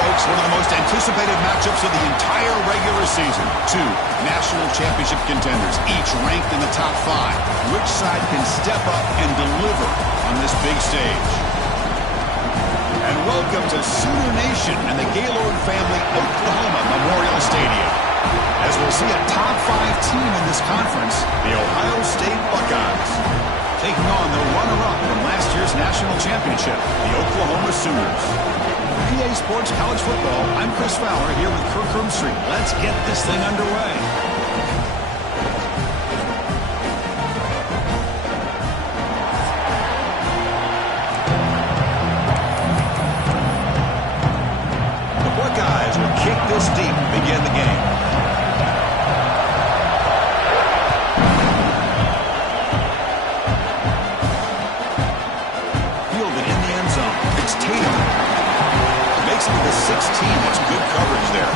folks, one of the most anticipated matchups of the entire regular season. Two national championship contenders, each ranked in the top 5. Which side can step up and deliver on this big stage? And welcome to Sooner Nation and the Gaylord Family Oklahoma Memorial Stadium, as we'll see a top 5 team in this conference, the Ohio State Buckeyes, taking on the runner-up from last year's national championship, the Oklahoma Sooners. PA Sports College Football, I'm Chris Fowler here with Kirk Herbstreit. Let's get this thing underway. The Buckeyes will kick this deep to begin the game. The 16, that's good coverage there.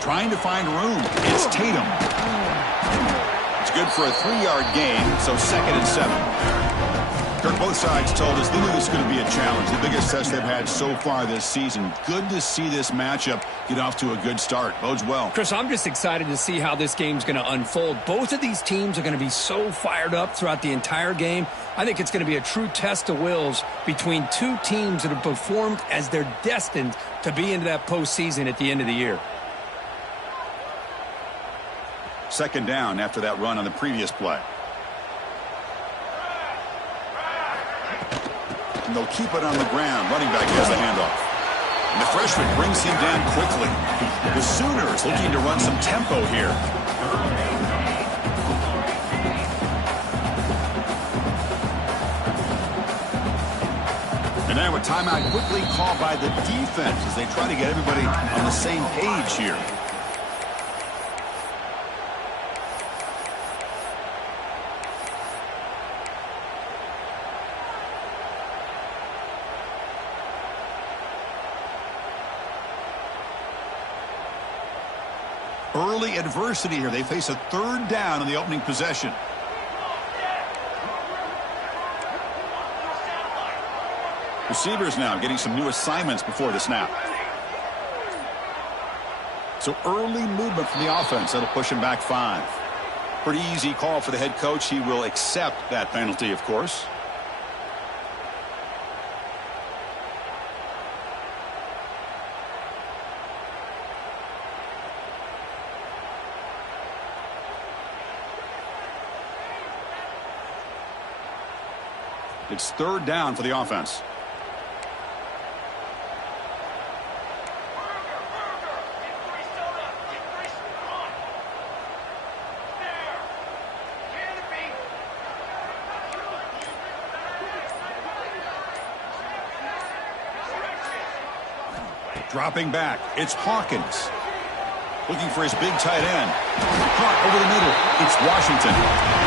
Trying to find room. It's Tatum. Good for a 3-yard gain, so 2nd and 7. Kirk, both sides told us they knew this was going to be a challenge, the biggest test they've had so far this season. Good to see this matchup get off to a good start. Bodes well. Chris, I'm just excited to see how this game's going to unfold. Both of these teams are going to be so fired up throughout the entire game. I think it's going to be a true test of wills between two teams that have performed as they're destined to be into that postseason at the end of the year. 2nd down after that run on the previous play. And they'll keep it on the ground. Running back has the handoff. And the freshman brings him down quickly. The Sooners looking to run some tempo here. And now a timeout quickly called by the defense as they try to get everybody on the same page here. Early adversity here. They face a 3rd down in the opening possession. Receivers now getting some new assignments before the snap. So early movement from the offense. That'll push him back 5. Pretty easy call for the head coach. He will accept that penalty, of course. It's 3rd down for the offense. Dropping back, it's Hawkins. Looking for his big tight end. Caught over the middle. It's Washington.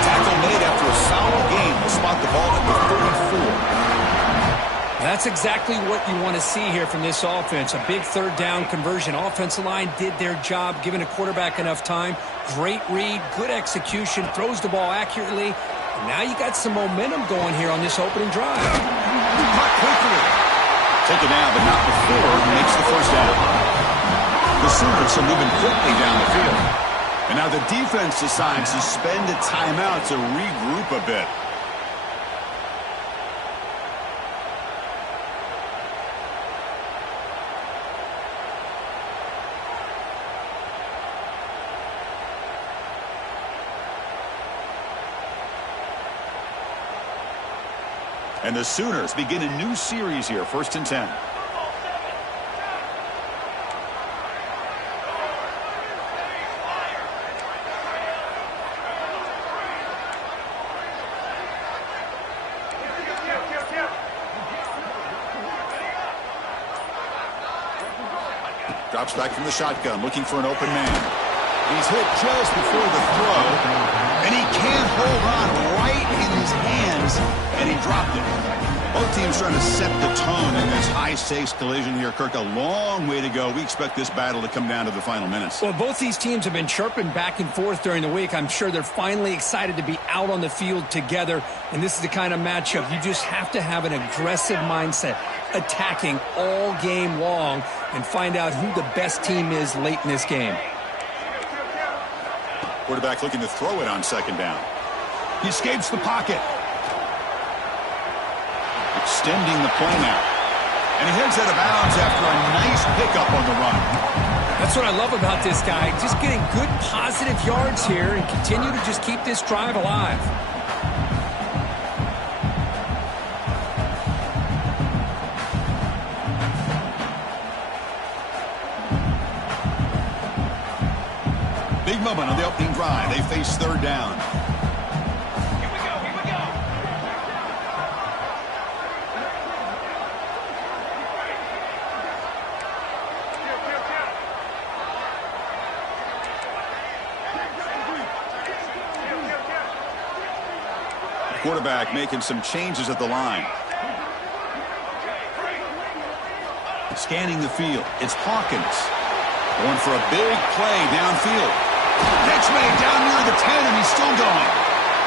Tackle made after a solid game. Will spot the ball at the 34. That's exactly what you want to see here from this offense. A big 3rd down conversion. Offensive line did their job, giving a quarterback enough time. Great read, good execution, throws the ball accurately. And now you got some momentum going here on this opening drive. Caught quickly. Taken down, but not before he makes the 1st down. The Sooners are moving quickly down the field. And now the defense decides to spend a timeout to regroup a bit. And the Sooners begin a new series here, 1st and 10. Drops back from the shotgun, looking for an open man. He's hit just before the throw, and he can't hold on right in his hands, and he dropped it. Both teams trying to set the tone in this high-stakes collision here. Kirk, a long way to go. We expect this battle to come down to the final minutes. Well, both these teams have been chirping back and forth during the week. I'm sure they're finally excited to be out on the field together, and this is the kind of matchup you just have to have an aggressive mindset, attacking all game long, and find out who the best team is late in this game. Quarterback looking to throw it on second down. He escapes the pocket. Extending the play now. And he heads out of bounds after a nice pickup on the run. That's what I love about this guy. Just getting good positive yards here and continue to just keep this drive alive. Big moment on the opening drive. They face third down. Quarterback making some changes at the line. Scanning the field. It's Hawkins. Going for a big play downfield. Catch made down near the 10, and he's still going.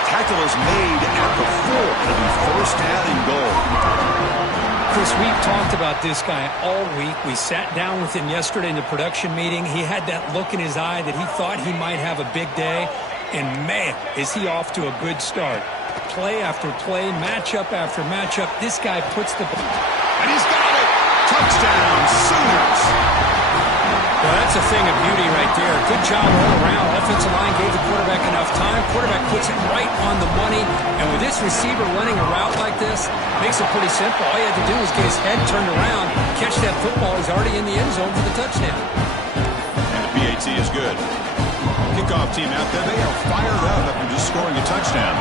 Tackle is made at the 4. It'll be first down and goal. Chris, we've talked about this guy all week. We sat down with him yesterday in the production meeting. He had that look in his eye that he thought he might have a big day. And, man, is he off to a good start. Play after play, matchup after matchup. This guy puts the... And he's got it! Touchdown, Sooners! Well, that's a thing of beauty right there. Good job all around. Offensive line gave the quarterback enough time. Quarterback puts it right on the money. And with this receiver running a route like this, makes it pretty simple. All you had to do was get his head turned around, catch that football. He's already in the end zone for the touchdown. And the PAT is good. Kickoff team out there, they are fired up after just scoring a touchdown.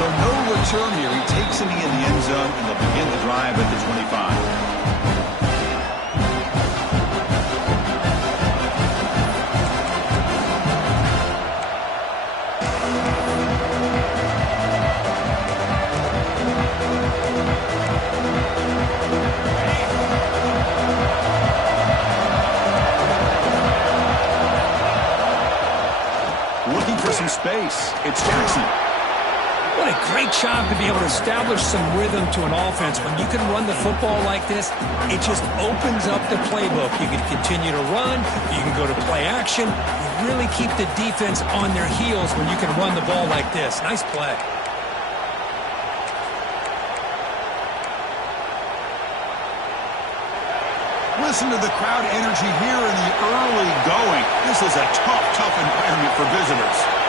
So no return here. He takes it in the end zone, and they'll begin the drive at the 25. Looking for some space. It's Jackson. What a great job to be able to establish some rhythm to an offense. When you can run the football like this, it just opens up the playbook. You can continue to run. You can go to play action. You really keep the defense on their heels when you can run the ball like this. Nice play. Listen to the crowd energy here in the early going. This is a tough environment for visitors.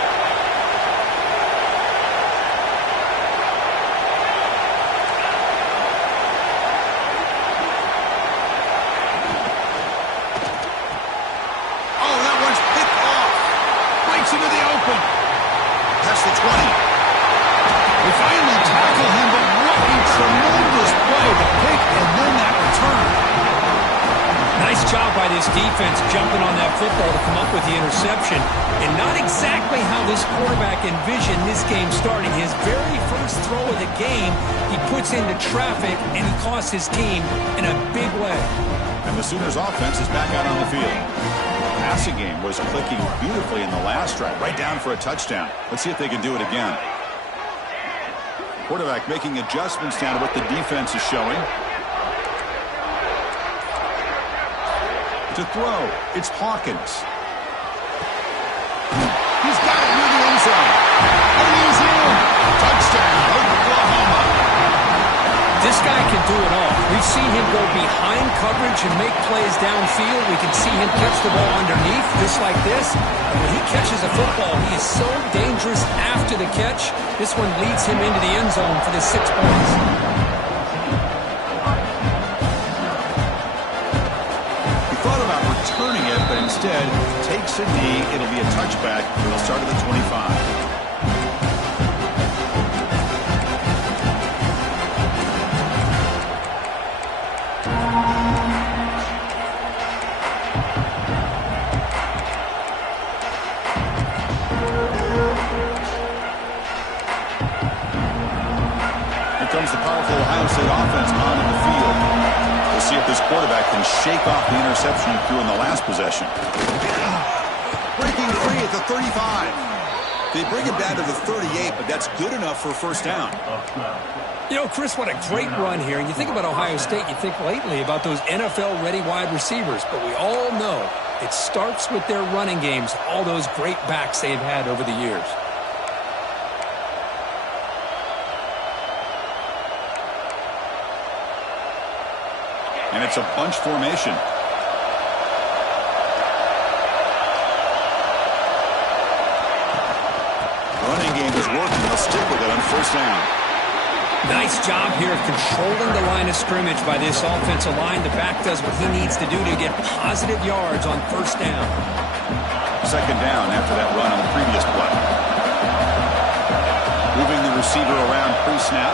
Into the open. That's the 20. They finally tackle him, but what a tremendous play. The pick and then that return. Nice job by this defense jumping on that football to come up with the interception. And not exactly how this quarterback envisioned this game starting. His very first throw of the game, he puts into traffic, and he costs his team in a big way. And the Sooners offense is back out on the field. Passing game was clicking beautifully in the last drive, right down for a touchdown. Let's see if they can do it again. Quarterback making adjustments down to what the defense is showing. To throw, it's Hawkins. He's got it near the end zone. And he's in. Touchdown, Oklahoma. This guy can do it all. We've seen him go behind coverage and make plays downfield. We can see him catch the ball underneath, just like this. And when he catches a football, he is so dangerous after the catch. This one leads him into the end zone for the 6 points. He thought about returning it, but instead takes a knee. It'll be a touchback. It'll start at the 25. State offense onto the field. We'll see if this quarterback can shake off the interception he threw in the last possession. Breaking free at the 35. They bring it down to the 38, but that's good enough for a first down. You know, Chris, what a great run here. And you think about Ohio State, you think lately about those NFL-ready wide receivers. But we all know it starts with their running games, all those great backs they've had over the years. And it's a bunch formation. Running game is working. They'll stick with it on first down. Nice job here of controlling the line of scrimmage by this offensive line. The back does what he needs to do to get positive yards on first down. Second down after that run on the previous play. Moving the receiver around pre-snap.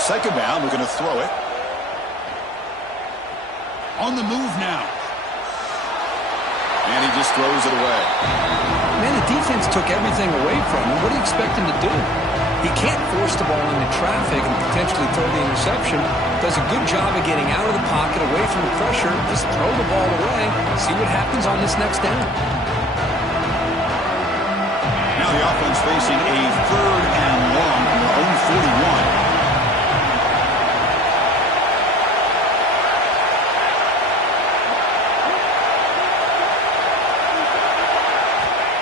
Second down, we're going to throw it. On the move now. And he just throws it away. Man, the defense took everything away from him. What do you expect him to do? He can't force the ball into traffic and potentially throw the interception. Does a good job of getting out of the pocket, away from the pressure. Just throw the ball away. See what happens on this next down. Now the offense facing a third and long, own 41.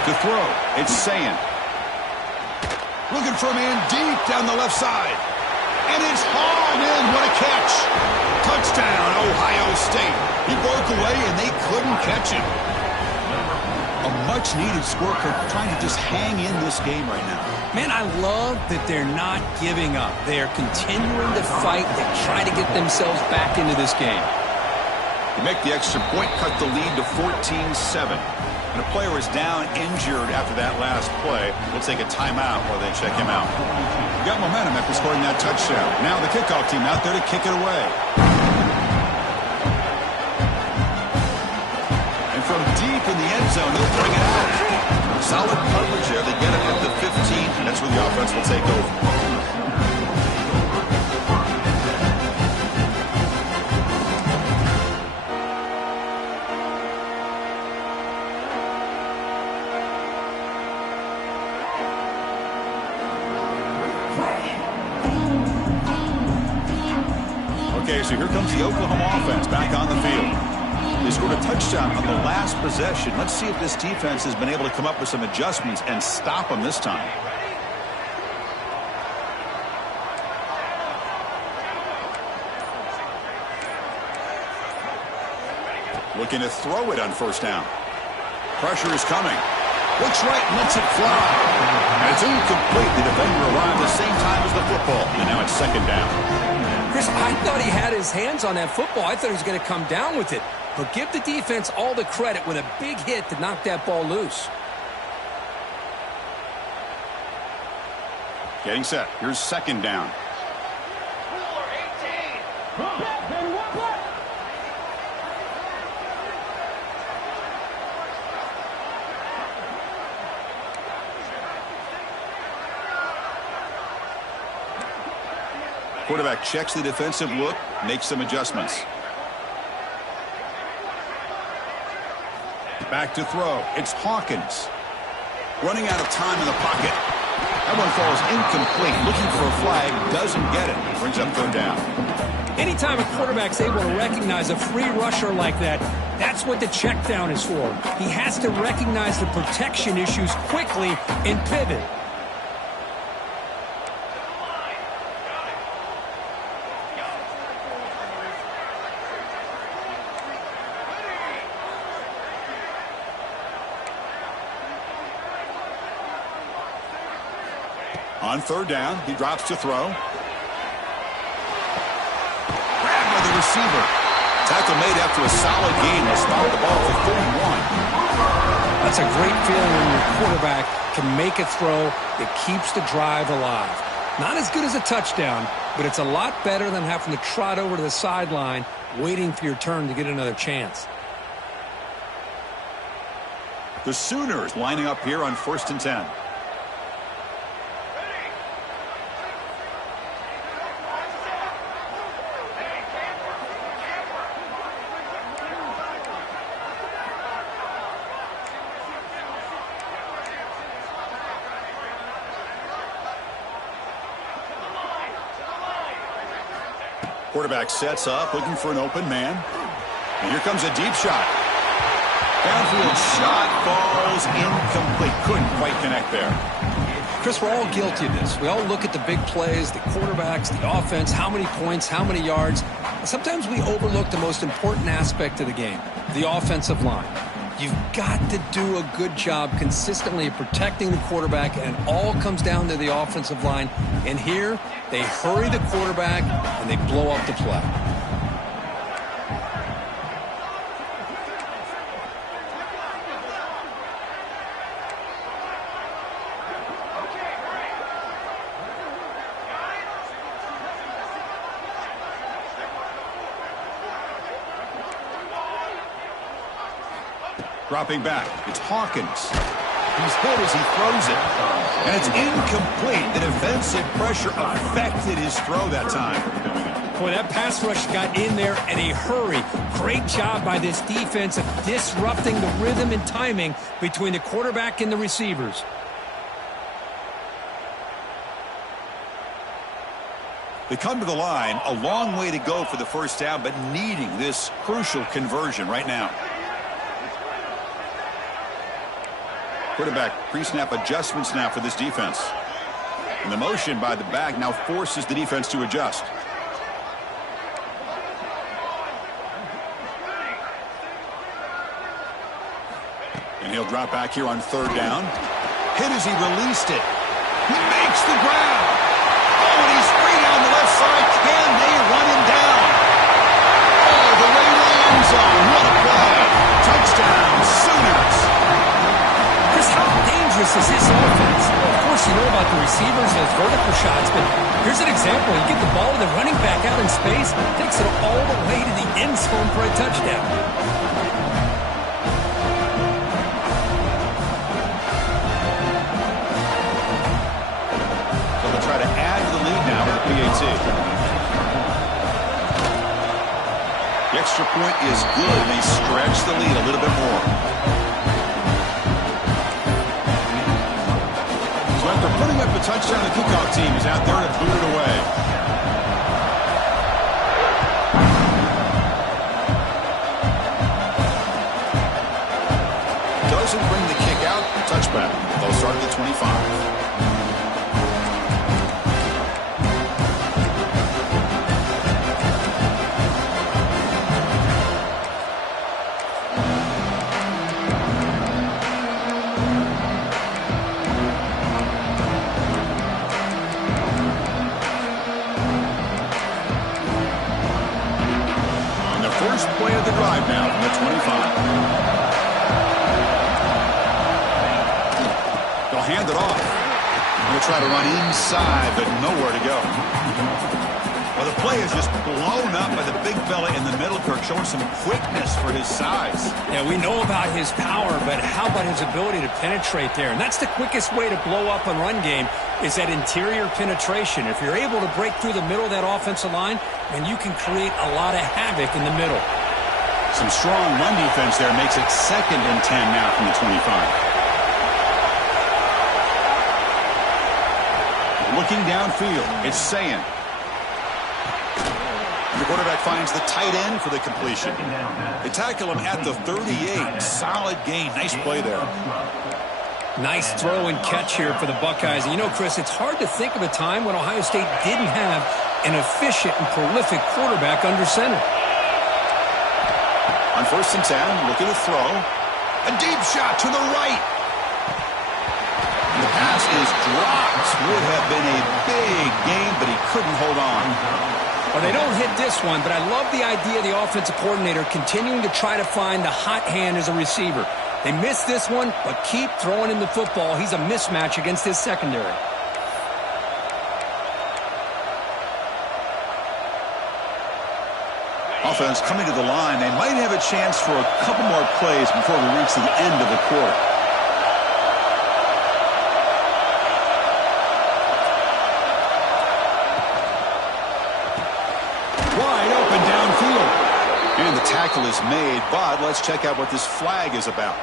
To throw, it's Sayin. Looking for a man deep down the left side. And it's hauled in. What a catch. Touchdown, Ohio State. He broke away and they couldn't catch him. A much-needed score for trying to just hang in this game right now. Man, I love that they're not giving up. They are continuing to fight. They try to get themselves back into this game. To make the extra point, cut the lead to 14-7. And a player is down injured after that last play. We'll take a timeout while they check him out. We got momentum after scoring that touchdown. Now the kickoff team out there to kick it away. And from deep in the end zone, they'll bring it out. Solid coverage there. They get it at the 15, and that's where the offense will take over. Okay, so here comes the Oklahoma offense back on the field. They scored a touchdown on the last possession. Let's see if this defense has been able to come up with some adjustments and stop them this time. Looking to throw it on first down. Pressure is coming. Looks right, lets it fly. And it's incomplete. The defender arrived the same time as the football. And now it's second down. Chris, I thought he had his hands on that football. I thought he was going to come down with it. But give the defense all the credit with a big hit to knock that ball loose. Getting set. Here's second down. Quarterback checks the defensive look, makes some adjustments. Back to throw. It's Hawkins. Running out of time in the pocket. That one falls incomplete. Looking for a flag. Doesn't get it. Brings up third down. Anytime a quarterback's able to recognize a free rusher like that, that's what the check down is for. He has to recognize the protection issues quickly and pivot. On third down, he drops to throw. Grabbed by the receiver. Tackle made after a solid gain. They stop the ball for 31. That's a great feeling when your quarterback can make a throw that keeps the drive alive. Not as good as a touchdown, but it's a lot better than having to trot over to the sideline waiting for your turn to get another chance. The Sooners lining up here on 1st and 10. Quarterback sets up, looking for an open man. And here comes a deep shot. Downfield shot falls incomplete. Couldn't quite connect there. Chris, we're all guilty of this. We all look at the big plays, the quarterbacks, the offense, how many points, how many yards. Sometimes we overlook the most important aspect of the game, the offensive line. You've got to do a good job consistently of protecting the quarterback, and it all comes down to the offensive line. And here, they hurry the quarterback, and they blow up the play. Dropping back, it's Hawkins. He's hit as he throws it. And it's incomplete. The defensive pressure affected his throw that time. Boy, that pass rush got in there in a hurry. Great job by this defense of disrupting the rhythm and timing between the quarterback and the receivers. They come to the line, a long way to go for the first down, but needing this crucial conversion right now. Quarterback pre-snap adjustments now for this defense. And the motion by the back now forces the defense to adjust. And he'll drop back here on third down. Hit as he released it. He makes the grab. Oh, and he's free down the left side. Can they run him down? Oh, the way to the end zone. What a play. Touchdown, Sooners. Chris, how dangerous is this offense? Well, of course, you know about the receivers and those vertical shots, but here's an example. You get the ball to the running back out in space, takes it all the way to the end zone for a touchdown. So they'll try to add to the lead now with the PAT. The extra point is good, and they stretch the lead a little bit more. After putting up a touchdown, the kickoff team is out there to boot it away. Doesn't bring the kick out. Touchback. They'll start at the 25. First play of the drive now from the 25. They'll hand it off. They'll try to run inside, but nowhere to go. Well, the play is just blown up by the big fella in the middle, Kirk, showing some quickness for his size. Yeah, we know about his power, but how about his ability to penetrate there? And that's the quickest way to blow up a run game, is that interior penetration. If you're able to break through the middle of that offensive line, then you can create a lot of havoc in the middle. Some strong run defense there makes it 2nd and 10 now from the 25. Looking downfield, it's Sayin. The quarterback finds the tight end for the completion. They tackle him at the 38. Solid gain. Nice play there. Nice throw and catch here for the Buckeyes. And you know, Chris, it's hard to think of a time when Ohio State didn't have an efficient and prolific quarterback under center. On 1st and 10, looking to throw. A deep shot to the right. And the pass is dropped. Would have been a big game, but he couldn't hold on. Well, they don't hit this one, but I love the idea of the offensive coordinator continuing to try to find the hot hand as a receiver. They missed this one, but keep throwing him the football. He's a mismatch against his secondary. Offense coming to the line. They might have a chance for a couple more plays before we reach the end of the quarter. Wide open downfield. And the tackle is made, but let's check out what this flag is about.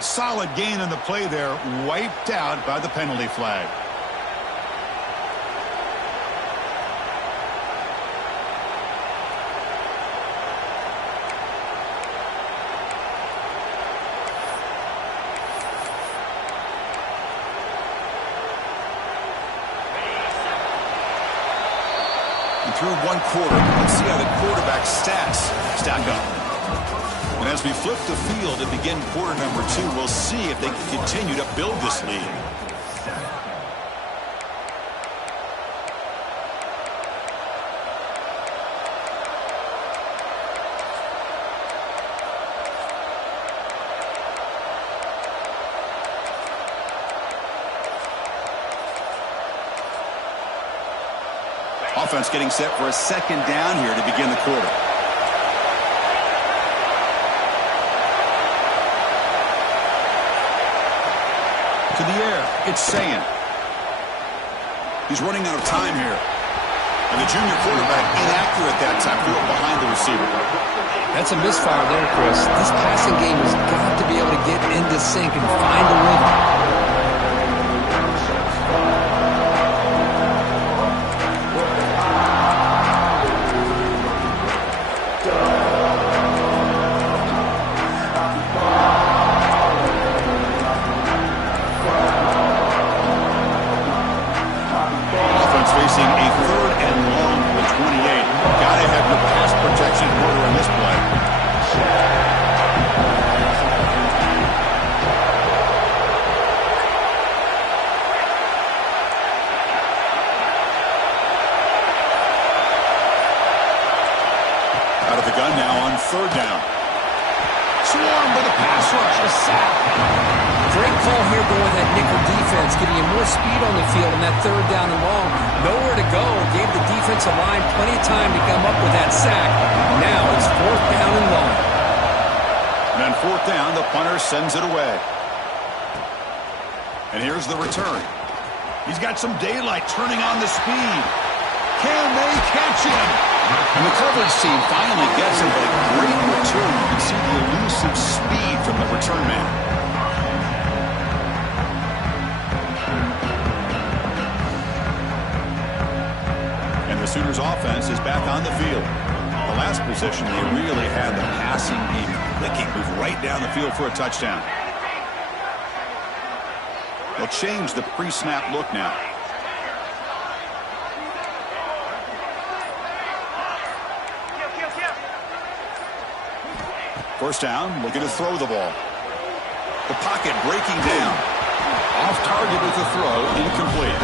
Solid gain on the play there, wiped out by the penalty flag. And through one quarter, let's see how the quarterback's stats stack up. And as we flip the field and begin quarter number 2, we'll see if they can continue to build this lead. Offense getting set for a second down here to begin the quarter. To the air, it's Sayan. He's running out of time here. And the junior quarterback inaccurate that time, threw it behind the receiver. That's a misfire there, Chris. This passing game has got to be able to get into sync and find a rhythm. Third down. Swarm with a pass rush. A sack. Great call here going with that nickel defense, giving you more speed on the field on that third down and long. Nowhere to go. Gave the defensive line plenty of time to come up with that sack. Now it's fourth down and long. And on fourth down, the punter sends it away. And here's the return. He's got some daylight turning on the speed. Can they catch him? And the coverage team finally gets him, but a great return. You can see the elusive speed from the return man. And the Sooners offense is back on the field. The last possession, they really had the passing game clicking, move right down the field for a touchdown. They'll change the pre-snap look now. First down, looking to throw the ball. The pocket breaking down. Off target with the throw, incomplete.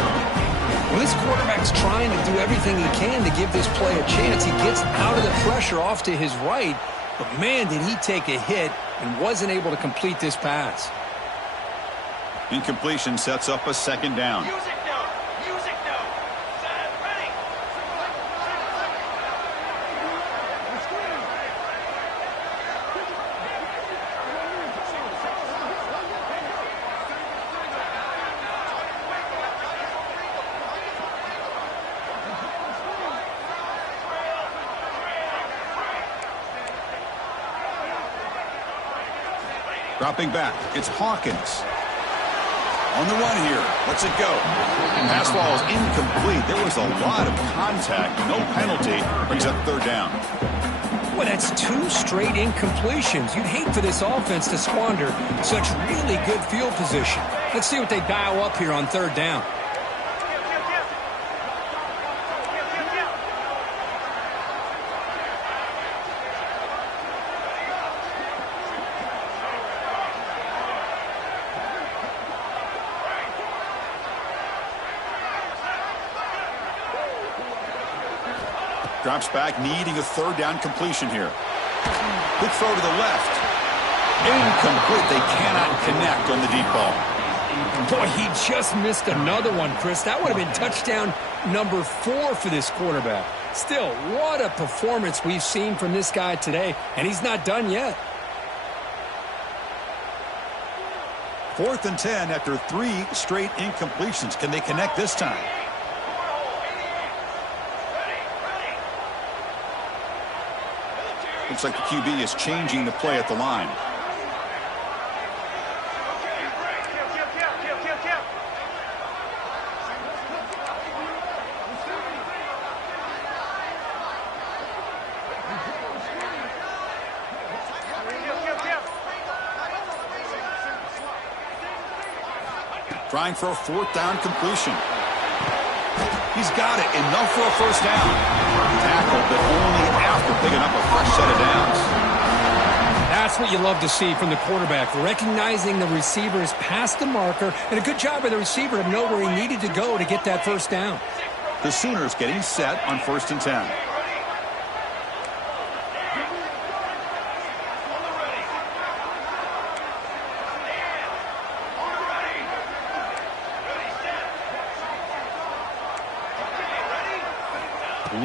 Well, this quarterback's trying to do everything he can to give this play a chance. He gets out of the pressure off to his right, but man, did he take a hit and wasn't able to complete this pass. Incompletion sets up a second down. Dropping back, it's Hawkins. On the run here, lets it go. Pass ball is incomplete. There was a lot of contact, no penalty. Brings up third down. Well, that's 2 straight incompletions. You'd hate for this offense to squander such really good field position. Let's see what they dial up here on third down. Drops back, needing a third down completion here. Quick throw to the left. Incomplete. They cannot connect on the deep ball. Boy, he just missed another one, Chris. That would have been touchdown number 4 for this quarterback. Still, what a performance we've seen from this guy today, and he's not done yet. 4th and 10 after 3 straight incompletions. Can they connect this time? Looks like the QB is changing the play at the line. Trying for a 4th down completion. He's got it. Enough for a first down. Tackle, but only after picking up a fresh set of downs. That's what you love to see from the quarterback, recognizing the receiver is past the marker, and a good job by the receiver to know where he needed to go to get that first down. The Sooners getting set on 1st and 10.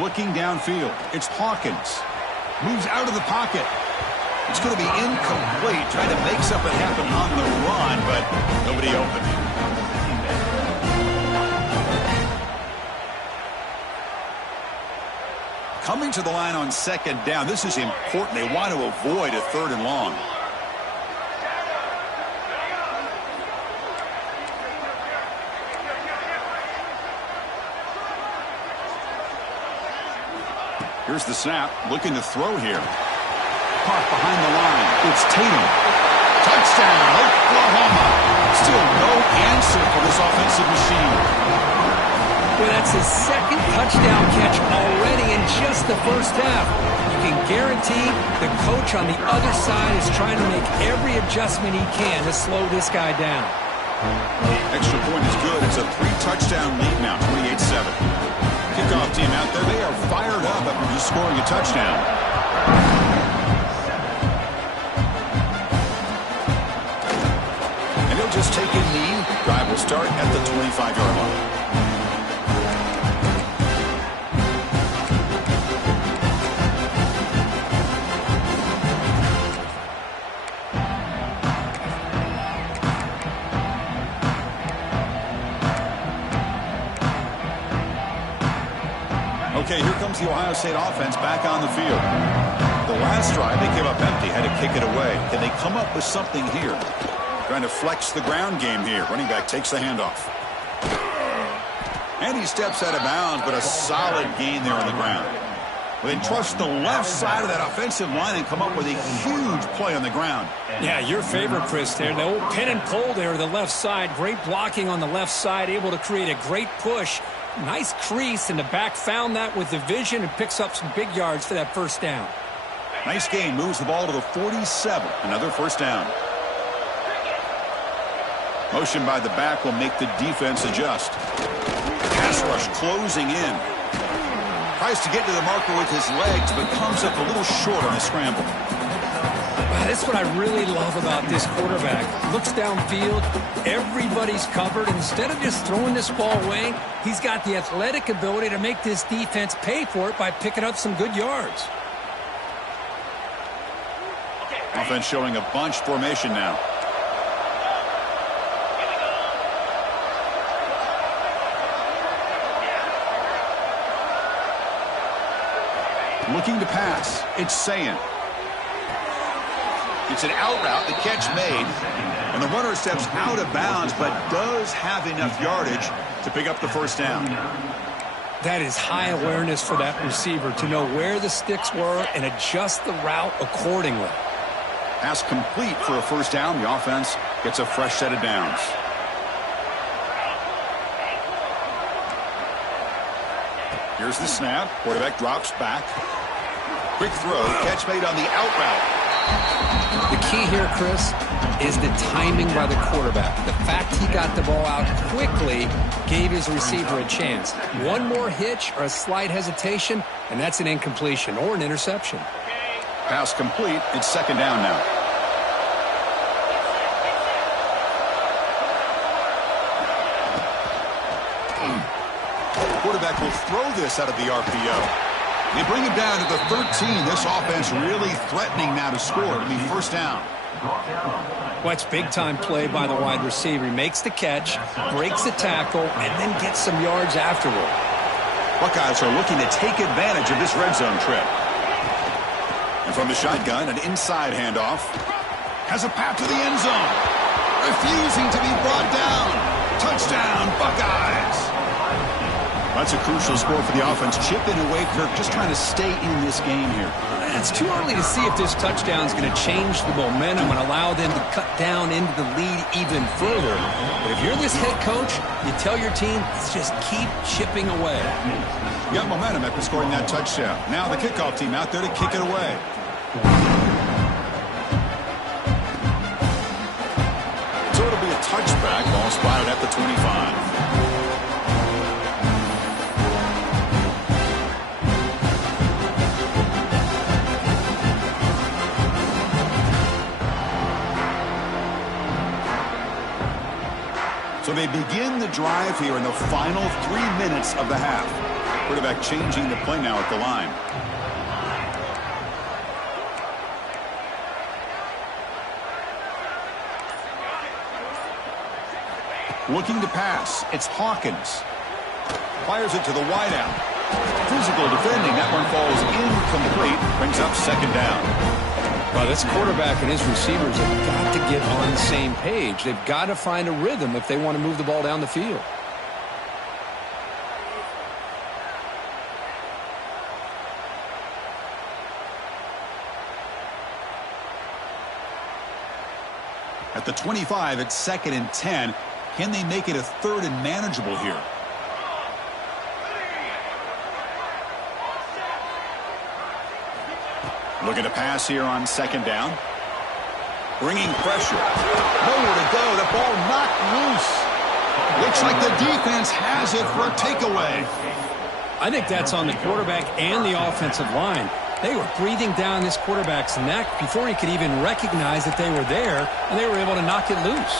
Looking downfield, it's Hawkins. Moves out of the pocket. It's going to be incomplete, trying to make something happen on the run, but nobody open. Coming to the line on 2nd down. This is important. They want to avoid a 3rd and long. Here's the snap, looking to throw here. Caught behind the line. It's Tatum. Touchdown, Oklahoma. Still no answer for this offensive machine. Well, that's his 2nd touchdown catch already in just the first half. You can guarantee the coach on the other side is trying to make every adjustment he can to slow this guy down. Extra point is good. It's a 3-touchdown lead now, 28-7. Kickoff team out there, they are fired up after just scoring a touchdown. And he'll just take a knee. Drive will start at the 25-yard line. Okay, here comes the Ohio State offense back on the field. The last drive, they came up empty, had to kick it away. Can they come up with something here? Trying to flex the ground game here. Running back takes the handoff. And he steps out of bounds, but a solid gain there on the ground. Well, they trust the left side of that offensive line and come up with a huge play on the ground. Yeah, your favorite, Chris, there. The old pin and pull there to the left side. Great blocking on the left side, able to create a great push. Nice crease, and the back found that with the vision and picks up some big yards for that first down. Nice gain. Moves the ball to the 47. Another first down. Motion by the back will make the defense adjust. Pass rush closing in. Tries to get to the marker with his legs, but comes up a little short on the scramble. That's what I really love about this quarterback. Looks downfield, everybody's covered. Instead of just throwing this ball away, he's got the athletic ability to make this defense pay for it by picking up some good yards. Offense showing a bunch formation now. Looking to pass. It's Sayin. It's an out route, the catch made, and the runner steps out of bounds, but does have enough yardage to pick up the first down. That is high awareness for that receiver to know where the sticks were and adjust the route accordingly. Pass complete for a first down. The offense gets a fresh set of downs. Here's the snap. Quarterback drops back. Quick throw. Catch made on the out route. The key here, Chris, is the timing by the quarterback. The fact he got the ball out quickly gave his receiver a chance. One more hitch or a slight hesitation, and that's an incompletion or an interception. Pass complete. It's second down now. Quarterback will throw this out of the RPO. They bring him down to the 13. This offense really threatening now to score. It'll be first down. Well, it's big-time play by the wide receiver. He makes the catch, breaks the tackle, and then gets some yards afterward. Buckeyes are looking to take advantage of this red zone trip. And from the shotgun, an inside handoff. Has a path to the end zone. Refusing to be brought down. Touchdown, Buckeyes. That's a crucial score for the offense. Chipping away, Kirk, just trying to stay in this game here. It's too early to see if this touchdown is going to change the momentum and allow them to cut down into the lead even further. But if you're this head coach, you tell your team, let's just keep chipping away. Got momentum after scoring that touchdown. Now the kickoff team out there to kick it away. So it'll be a touchback. Ball spotted at the 25. So they begin the drive here in the final 3 minutes of the half. Quarterback changing the play now at the line. Looking to pass. It's Hawkins. Fires it to the wideout. Physical defending. That one falls incomplete. Brings up second down. Well, this quarterback and his receivers have got to get on the same page. They've got to find a rhythm if they want to move the ball down the field. At the 25, it's 2nd and 10. Can they make it a 3rd and manageable here? Looking to pass here on 2nd down. Bringing pressure. Nowhere to go. The ball knocked loose. Looks like the defense has it for a takeaway. I think that's on the quarterback and the offensive line. They were breathing down this quarterback's neck before he could even recognize that they were there, and they were able to knock it loose.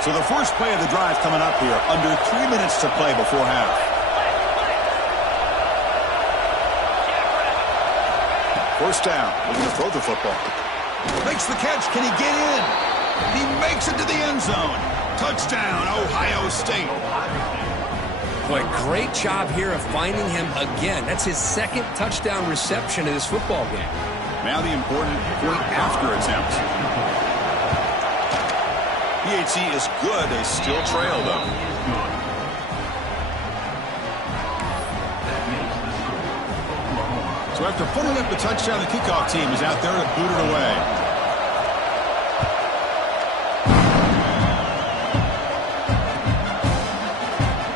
So the first play of the drive coming up here. Under 3 minutes to play before half. First down. Looking to throw the football. Makes the catch. Can he get in? He makes it to the end zone. Touchdown, Ohio State. Boy, great job here of finding him again. That's his 2nd touchdown reception in this football game. Now the important point after attempt. PAT is good. They still trail, though. So after putting up the touchdown, the kickoff team is out there to boot it away.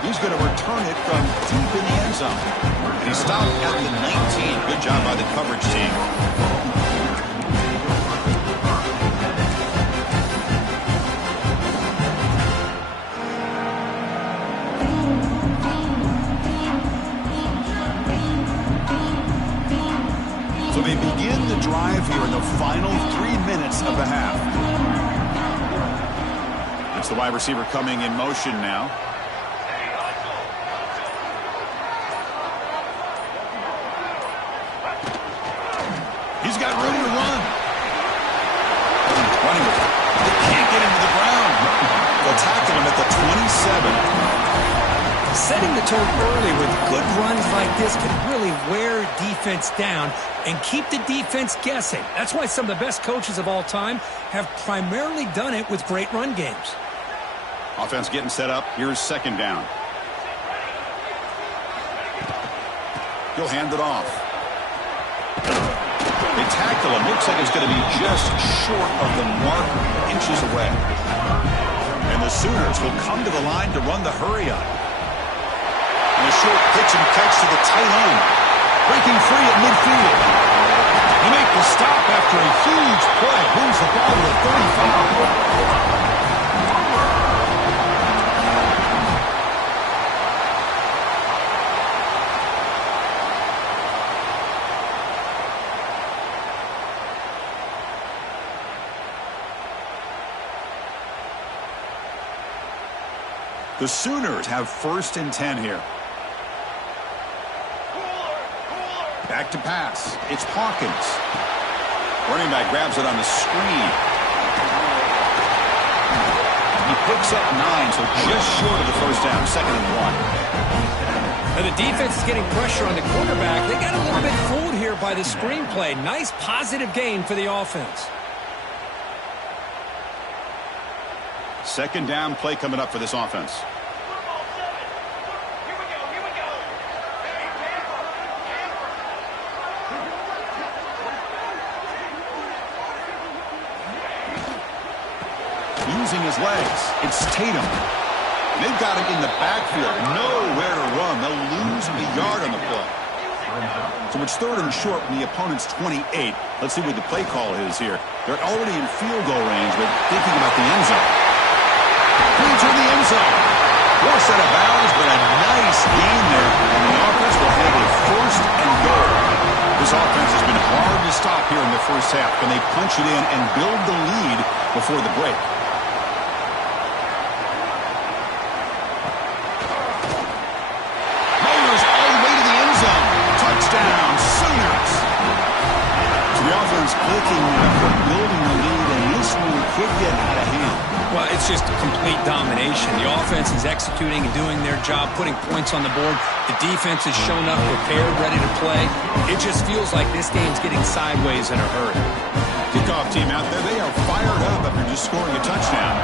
He's going to return it from deep in the end zone. And he stopped at the 19. Good job by the coverage team. So they begin the drive here in the final 3 minutes of the half. That's the wide receiver coming in motion now. He's got room to run. Running with it. They can't get him to the ground. They'll tackle him at the 27. Setting the tone early with good runs like this can really wear defense down and keep the defense guessing. That's why some of the best coaches of all time have primarily done it with great run games. Offense getting set up. Here's 2nd down. He'll hand it off. They tackle him. Looks like it's going to be just short of the mark, inches away. And the Sooners will come to the line to run the hurry-up. And a short pitch and catch to the tight end. Breaking free at midfield. They make the stop after a huge play. Moves the ball to the 35. The Sooners have 1st and 10 here. Back to pass. It's Hawkins. Running back grabs it on the screen. He picks up 9, so just short of the first down. 2nd and 1. And the defense is getting pressure on the quarterback. They got a little bit fooled here by the screenplay. Nice positive gain for the offense. 2nd down play coming up for this offense. using his legs. It's Tatum. They've got him in the backfield. Nowhere to run. They'll lose a yard on the play. So it's 3rd and short from the opponent's 28. Let's see what the play call is here. They're already in field goal range, but thinking about the end zone. Into the end zone. Force out of bounds, but a nice gain there. And the offense will have a 1st and goal. This offense has been hard to stop here in the first half. Can they punch it in and build the lead before the break? Mowers all the way to the end zone. Touchdown, Sooners. So the offense clicking for building the lead, and this one could get out of hand. Well, it's just complete domination. The offense is executing and doing their job, putting points on the board. The defense has shown up prepared, ready to play. It just feels like this game's getting sideways in a hurry. Kickoff team out there, they are fired up after just scoring a touchdown.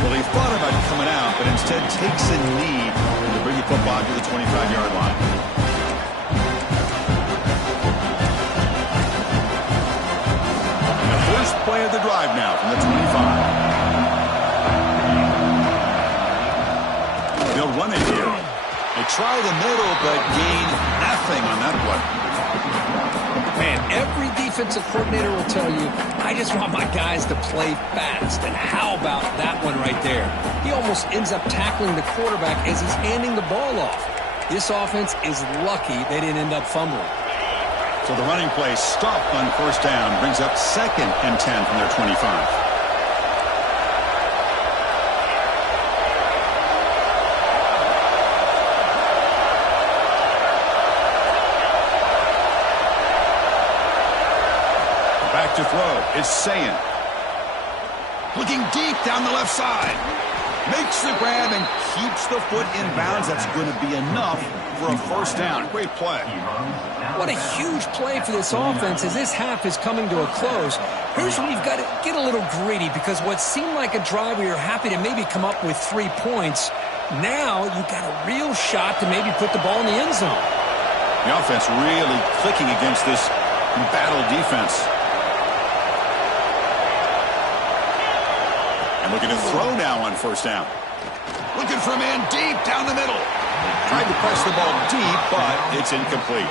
Well, he thought about coming out, but instead takes a knee to bring the football to the 25-yard line. First play of the drive now from the 25. They'll run it here. They try the middle, but gain nothing on that play. Man, every defensive coordinator will tell you, I just want my guys to play fast. And how about that one right there? He almost ends up tackling the quarterback as he's handing the ball off. This offense is lucky they didn't end up fumbling. So the running play stopped on 1st down, brings up 2nd and 10 from their 25. Back to throw. It's Sayin. Looking deep down the left side. Makes the grab and keeps the foot in bounds. That's going to be enough for a 1st down. Great play. What a huge play for this offense as this half is coming to a close. Here's where you've got to get a little greedy, because what seemed like a drive where you're happy to maybe come up with 3 points, now you've got a real shot to maybe put the ball in the end zone. The offense really clicking against this embattled defense. And looking to throw now on 1st down. Looking for a man deep down the middle. Tried to press the ball deep, but it's incomplete.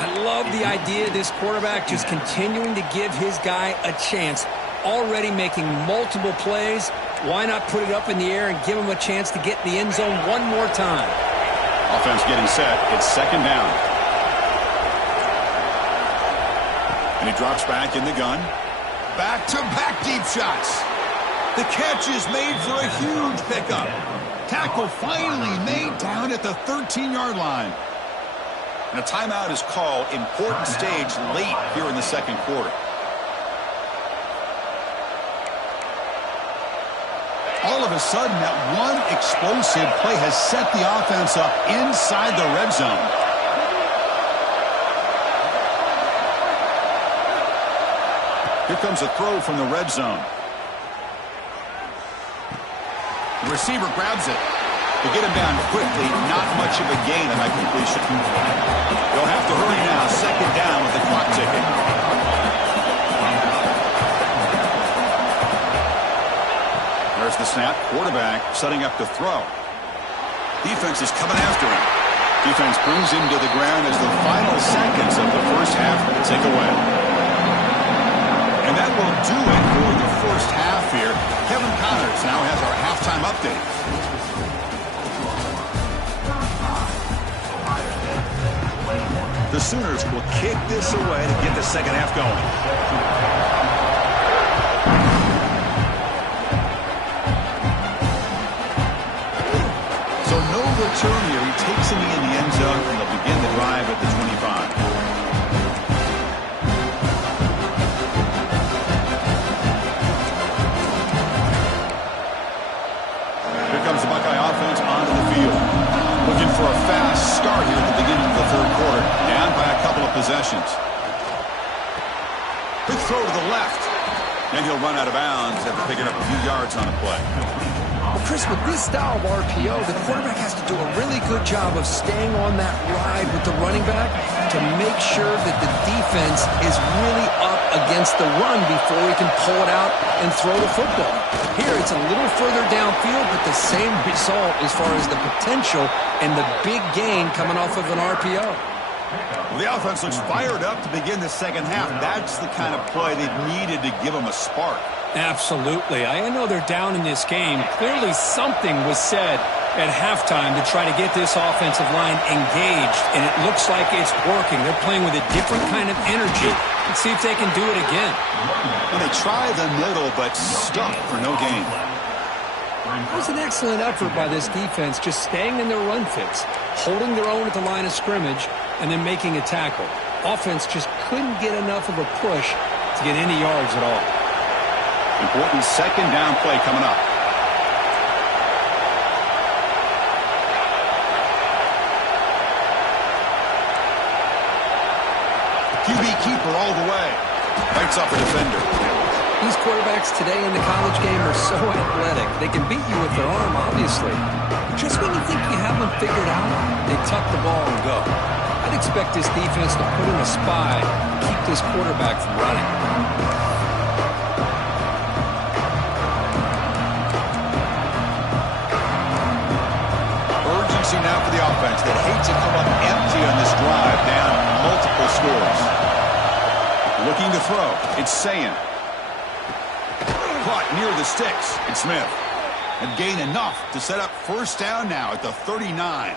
I love the idea of this quarterback just continuing to give his guy a chance. Already making multiple plays. Why not put it up in the air and give him a chance to get in the end zone one more time? Offense getting set. It's 2nd down. And he drops back in the gun. Back-to-back deep shots. The catch is made for a huge pickup. Tackle finally made down at the 13-yard line. And a timeout is called. Important stage late here in the 2nd quarter. All of a sudden, that one explosive play has set the offense up inside the red zone. Here comes a throw from the red zone. The receiver grabs it. To get him down quickly, not much of a gain on that completion. They'll have to hurry now. 2nd down with the clock ticking. There's the snap. Quarterback setting up to throw. Defense is coming after him. Defense brings him to the ground as the final seconds of the first half tick away. And that will do it for the first half here. Kevin Connors now has our halftime update. The Sooners will kick this away to get the second half going. So no return here. He takes him in the end zone, and they'll begin the drive at the 25. Here comes the Buckeye offense onto the field. Looking for a fast start here at the beginning of the 3rd quarter. Down by a couple of possessions. Quick throw to the left. And he'll run out of bounds after picking up a few yards on a play. Well, Chris, with this style of RPO, the quarterback has to do a really good job of staying on that ride with the running back to make sure that the defense is really up against the run before he can pull it out and throw the football. Here, it's a little further downfield, but the same result as far as the potential and the big gain coming off of an RPO. Well, the offense looks fired up to begin the second half. That's the kind of play they needed to give them a spark. Absolutely. I know they're down in this game. Clearly something was said at halftime to try to get this offensive line engaged, and it looks like it's working. They're playing with a different kind of energy. Let's see if they can do it again. Well, they try the middle, but stuck for no gain. It was an excellent effort by this defense, just staying in their run fits, holding their own at the line of scrimmage, and then making a tackle. Offense just couldn't get enough of a push to get any yards at all. Important second down play coming up. QB keeper all the way. Fights off a defender. These quarterbacks today in the college game are so athletic. They can beat you with their arm, obviously. Just when you think you have them figured out, they tuck the ball and go. I'd expect this defense to put in a spy, keep this quarterback from running. Urgency now for the offense that hates to come up empty on this drive, down multiple scores. Looking to throw. It's Sayin. Caught near the sticks. It's Smith. And gain enough to set up first down now at the 39.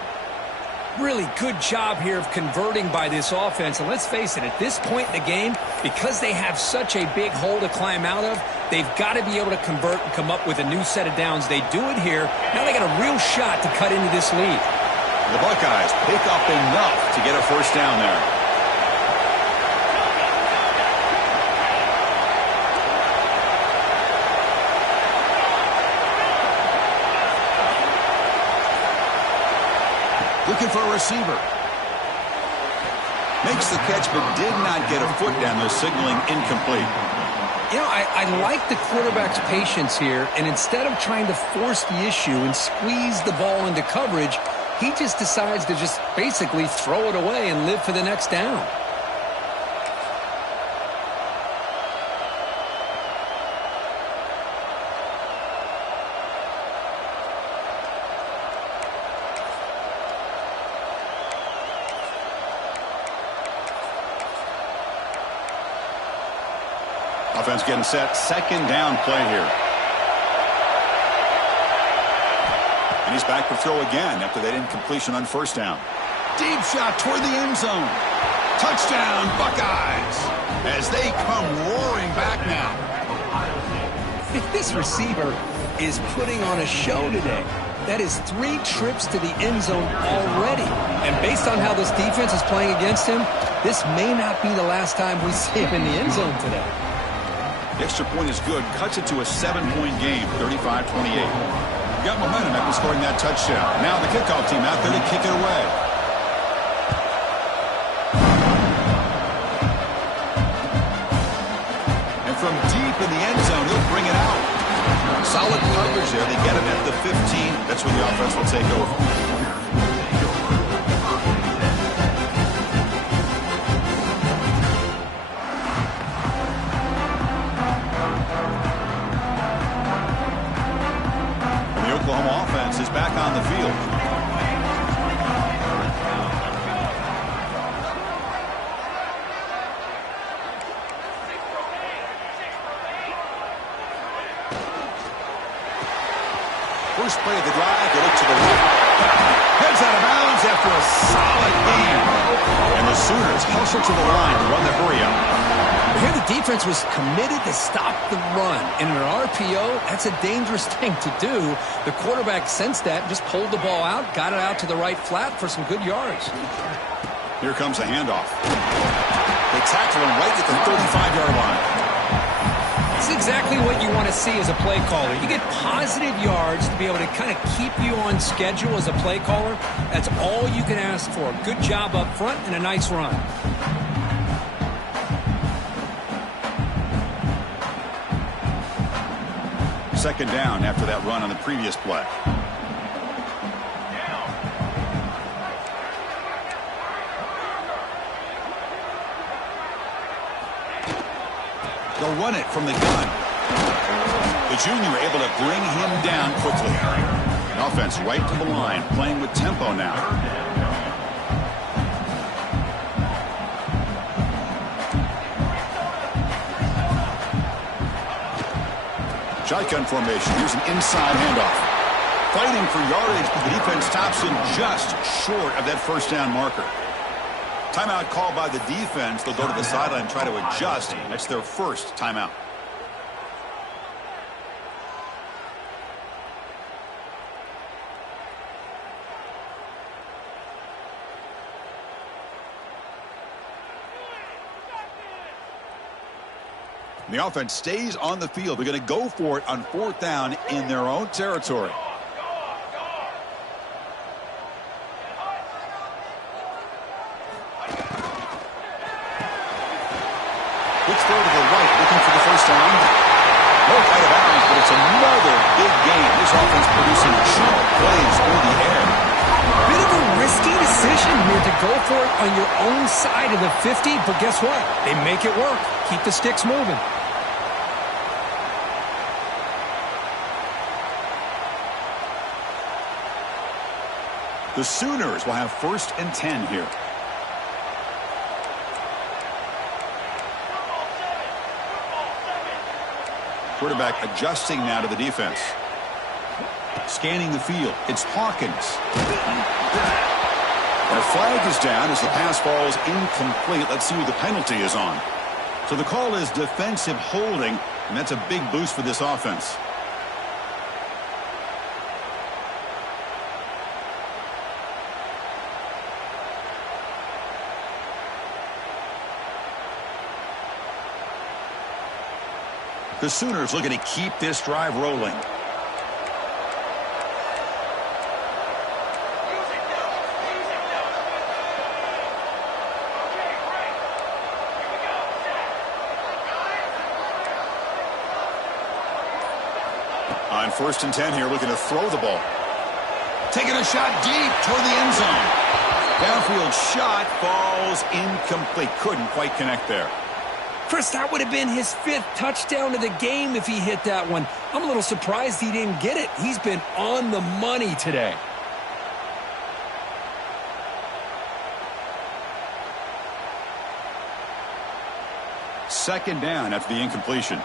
Really good job here of converting by this offense. And let's face it, at this point in the game, because they have such a big hole to climb out of, they've got to be able to convert and come up with a new set of downs. They do it here. Now they got a real shot to cut into this lead. The Buckeyes pick up enough to get a first down there. Looking for a receiver. Makes the catch, but did not get a foot down there, signaling incomplete. You know, I like the quarterback's patience here, and instead of trying to force the issue and squeeze the ball into coverage, he just decides to just basically throw it away and live for the next down. Offense getting set. Second down play here. And he's back to throw again after that incompletion on first down. Deep shot toward the end zone. Touchdown, Buckeyes, as they come roaring back now. This receiver is putting on a show today. That is 3 trips to the end zone already. And based on how this defense is playing against him, this may not be the last time we see him in the end zone today. The extra point is good. Cuts it to a 7-point game, 35-28. Got momentum after scoring that touchdown. Now the kickoff team out there to kick it away. And from deep in the end zone, he'll bring it out. Solid coverage there. They get him at the 15. That's when the offense will take over. Oklahoma offense is back on the field. First play of the drive, they look to the right. Heads out of bounds after a solid gain. And the Sooners hustle to the line to run the hurry up. Here the defense was committed to stop the run. In an RPO, that's a dangerous thing to do. The quarterback sensed that, just pulled the ball out, got it out to the right flat for some good yards. Here comes a handoff. They tackle him right at the 35-yard line. It's exactly what you want to see as a play caller. You get positive yards to be able to kind of keep you on schedule as a play caller. That's all you can ask for. Good job up front and a nice run. second down after that run on the previous play. They'll run it from the gun. The junior able to bring him down quickly. The offense right to the line, playing with tempo now. Shotgun formation. Here's an inside handoff. Fighting for yardage, but the defense stops him just short of that first down marker. Timeout called by the defense. They'll go to the sideline and try to adjust. That's their first timeout. The offense stays on the field. They're going to go for it on fourth down in their own territory. Quick throw to the right, looking for the first down. Both out of bounds, but it's another big game. This offense producing chunk plays through the air. Bit of a risky decision here to go for it on your own side of the 50, but guess what? They make it work. Keep the sticks moving. The Sooners will have 1st and 10 here. Quarterback adjusting now to the defense. Scanning the field. It's Hawkins. And a flag is down as the pass falls incomplete. Let's see who the penalty is on. So the call is defensive holding, and that's a big boost for this offense. The Sooners looking to keep this drive rolling. On 1st and 10 here, looking to throw the ball. Taking a shot deep toward the end zone. Downfield shot falls incomplete. Couldn't quite connect there. Chris, that would have been his 5th touchdown of the game if he hit that one. I'm a little surprised he didn't get it. He's been on the money today. Second down after the incompletion.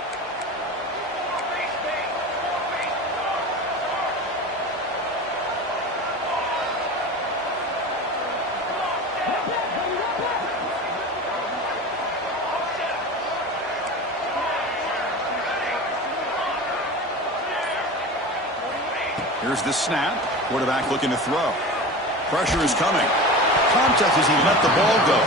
Here's the snap. Quarterback looking to throw. Pressure is coming. Contact as he let the ball go.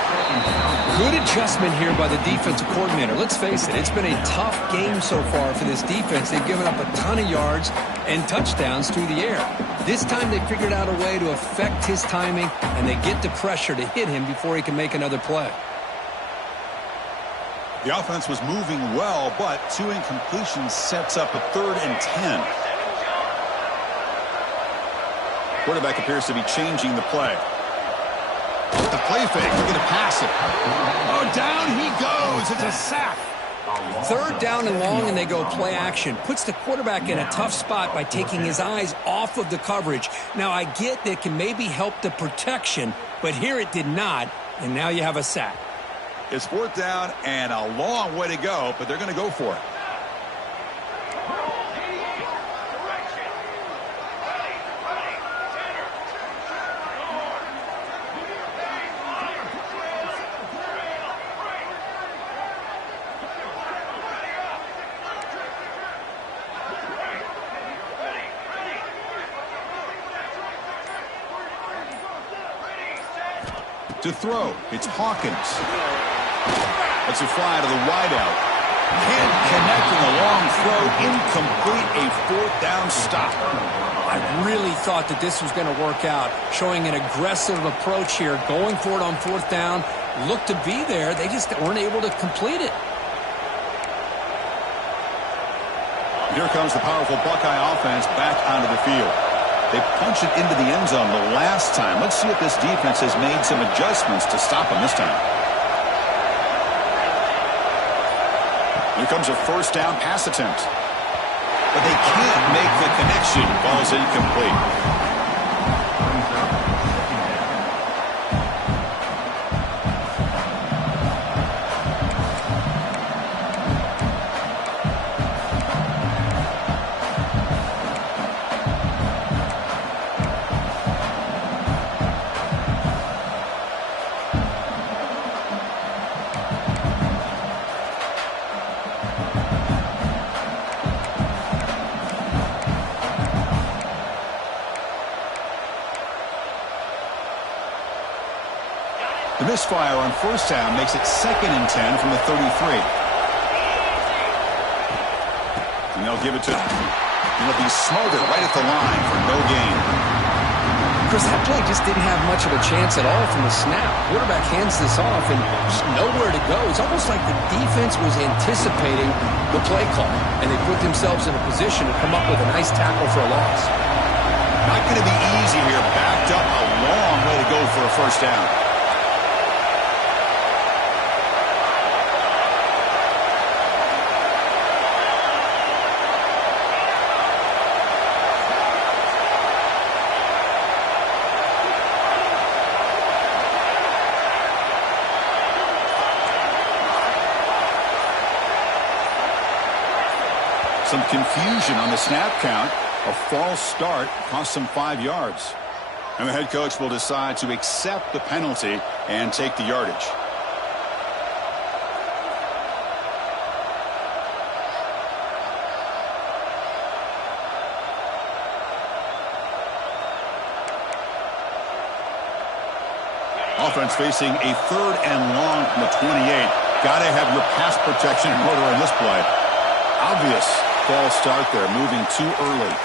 Good adjustment here by the defensive coordinator. Let's face it, it's been a tough game so far for this defense. They've given up a ton of yards and touchdowns through the air. This time they figured out a way to affect his timing, and they get the pressure to hit him before he can make another play. The offense was moving well, but 2 incompletions sets up a 3rd and 10. Quarterback appears to be changing the play. The play fake, looking to pass it. Oh, down he goes. It's a sack. 3rd down and long, and they go play action. Puts the quarterback in a tough spot by taking his eyes off of the coverage. Now, I get that can maybe help the protection, but here it did not, and now you have a sack. It's 4th down and a long way to go, but they're going to go for it. To throw, it's Hawkins. That's a fly to the wideout. Can't connect in the long throw. Incomplete, a 4th down stop. I really thought that this was going to work out, showing an aggressive approach here, going for it on 4th down. Looked to be there. They just weren't able to complete it. Here comes the powerful Buckeye offense back onto the field. They punched it into the end zone the last time. Let's see if this defense has made some adjustments to stop them this time. Here comes a first down pass attempt. But they can't make the connection. Ball's incomplete. The misfire on first down makes it 2nd and 10 from the 33. And they'll give it to him. And he'll be smothered right at the line for no gain. Chris, that play just didn't have much of a chance at all from the snap. Quarterback hands this off and just nowhere to go. It's almost like the defense was anticipating the play call, and they put themselves in a position to come up with a nice tackle for a loss. Not going to be easy here. Backed up a long way to go for a first down. Some confusion on the snap count. A false start cost them 5 yards. And the head coach will decide to accept the penalty and take the yardage. Offense facing a 3rd and long from the 28. Got to have your pass protection in order in this play. Obvious false start there, moving too early.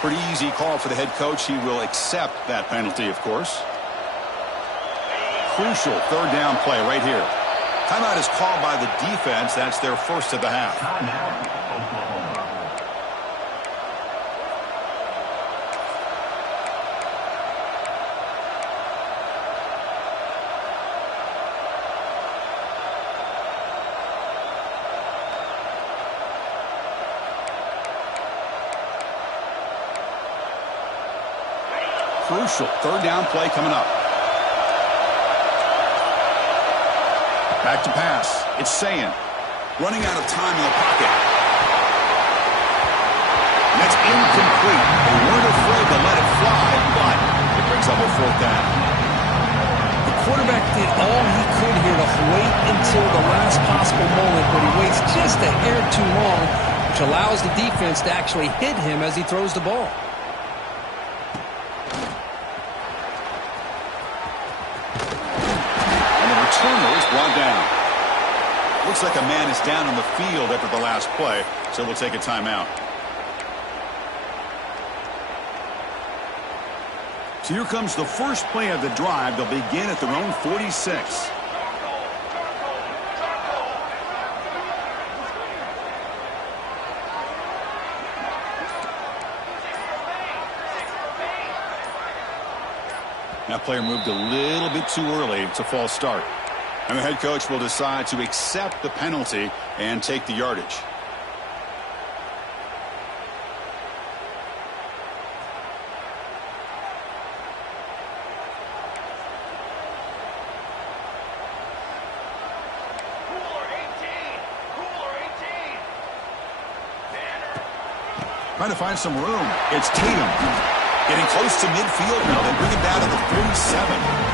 Pretty easy call for the head coach. He will accept that penalty, of course. Crucial 3rd down play right here. Timeout is called by the defense. That's their first of the half. Crucial 3rd down play coming up. Back to pass. It's Sayin. Running out of time in the pocket. And that's incomplete. They weren't afraid to let it fly, but it brings up a 4th down. The quarterback did all he could here to wait until the last possible moment, but he waits just a hair too long, which allows the defense to actually hit him as he throws the ball. Brought down. Looks like a man is down on the field after the last play, so we'll take a timeout. So here comes the first play of the drive. They'll begin at their own 46. That player moved a little bit too early. It's a false start. And the head coach will decide to accept the penalty and take the yardage. Trying to find some room. It's Tatum. Getting close to midfield now. They bring him down to the 47.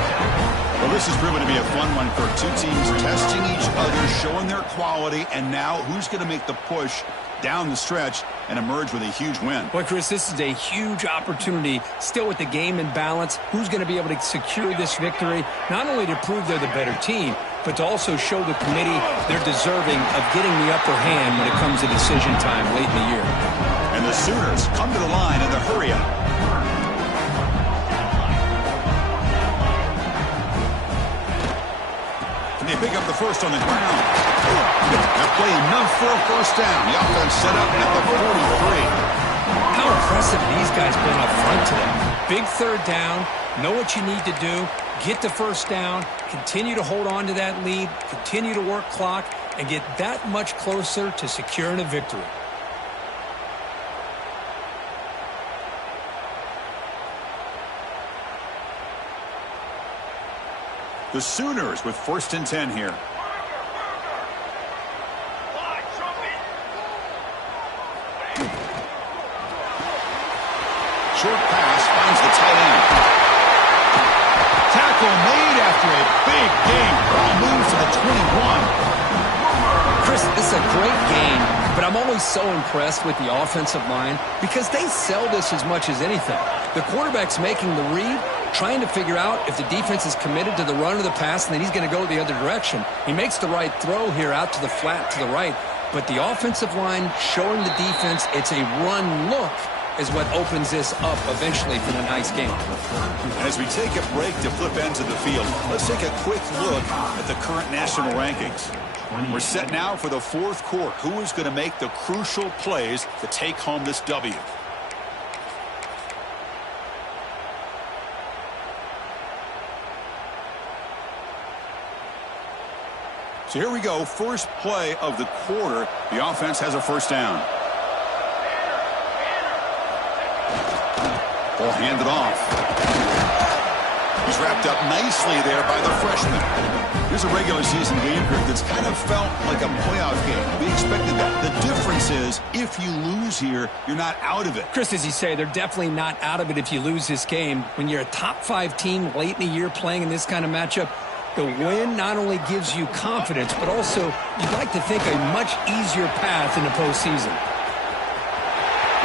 Well, this has proven to be a fun one for two teams testing each other, showing their quality, and now who's going to make the push down the stretch and emerge with a huge win. Boy, Chris, this is a huge opportunity, still with the game in balance. Who's going to be able to secure this victory, not only to prove they're the better team, but to also show the committee they're deserving of getting the upper hand when it comes to decision time late in the year. And the Sooners come to the line in the hurry-up. And they pick up the first on the ground. That play enough for a first down. The offense set up at the 43. How impressive these guys been up front today. Big third down, know what you need to do, get the first down, continue to hold on to that lead, continue to work clock, and get that much closer to securing a victory. The Sooners with 1st and 10 here. Short pass finds the tight end. Tackle made after a big game. Ball moves to the 21. Chris, this is a great game, but I'm always so impressed with the offensive line because they sell this as much as anything. The quarterback's making the read, trying to figure out if the defense is committed to the run or the pass, and then he's going to go the other direction. He makes the right throw here out to the flat to the right, but the offensive line showing the defense it's a run look is what opens this up eventually for the nice game. As we take a break to flip ends of the field, let's take a quick look at the current national rankings. We're set now for the 4th quarter. Who is going to make the crucial plays to take home this W? So here we go. First play of the quarter. The offense has a first down. Ball handed off. He's wrapped up nicely there by the freshman. Here's a regular season game here that's kind of felt like a playoff game. We expected that. The difference is if you lose here, you're not out of it. Chris, as you say, they're definitely not out of it if you lose this game. When you're a top 5 team late in the year playing in this kind of matchup, the win not only gives you confidence, but also you'd like to think a much easier path in the postseason.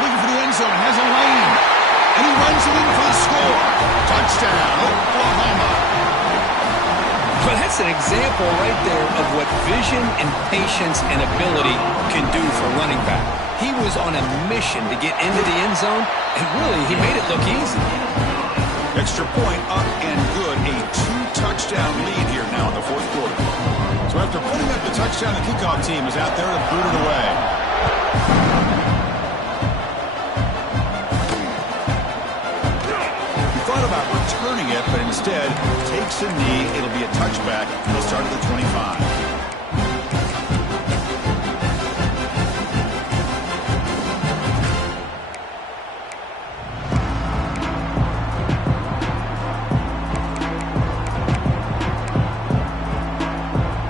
Looking for the end zone, has a lane. And he runs it in for the score. Touchdown, Oklahoma. Well, that's an example right there of what vision and patience and ability can do for a running back. He was on a mission to get into the end zone, and really, he made it look easy. Extra point up and good. A 2-touchdown lead here now in the 4th quarter. So after putting up the touchdown, the kickoff team is out there to boot it away. About returning it, but instead takes a knee. It'll be a touchback. He'll start at the 25.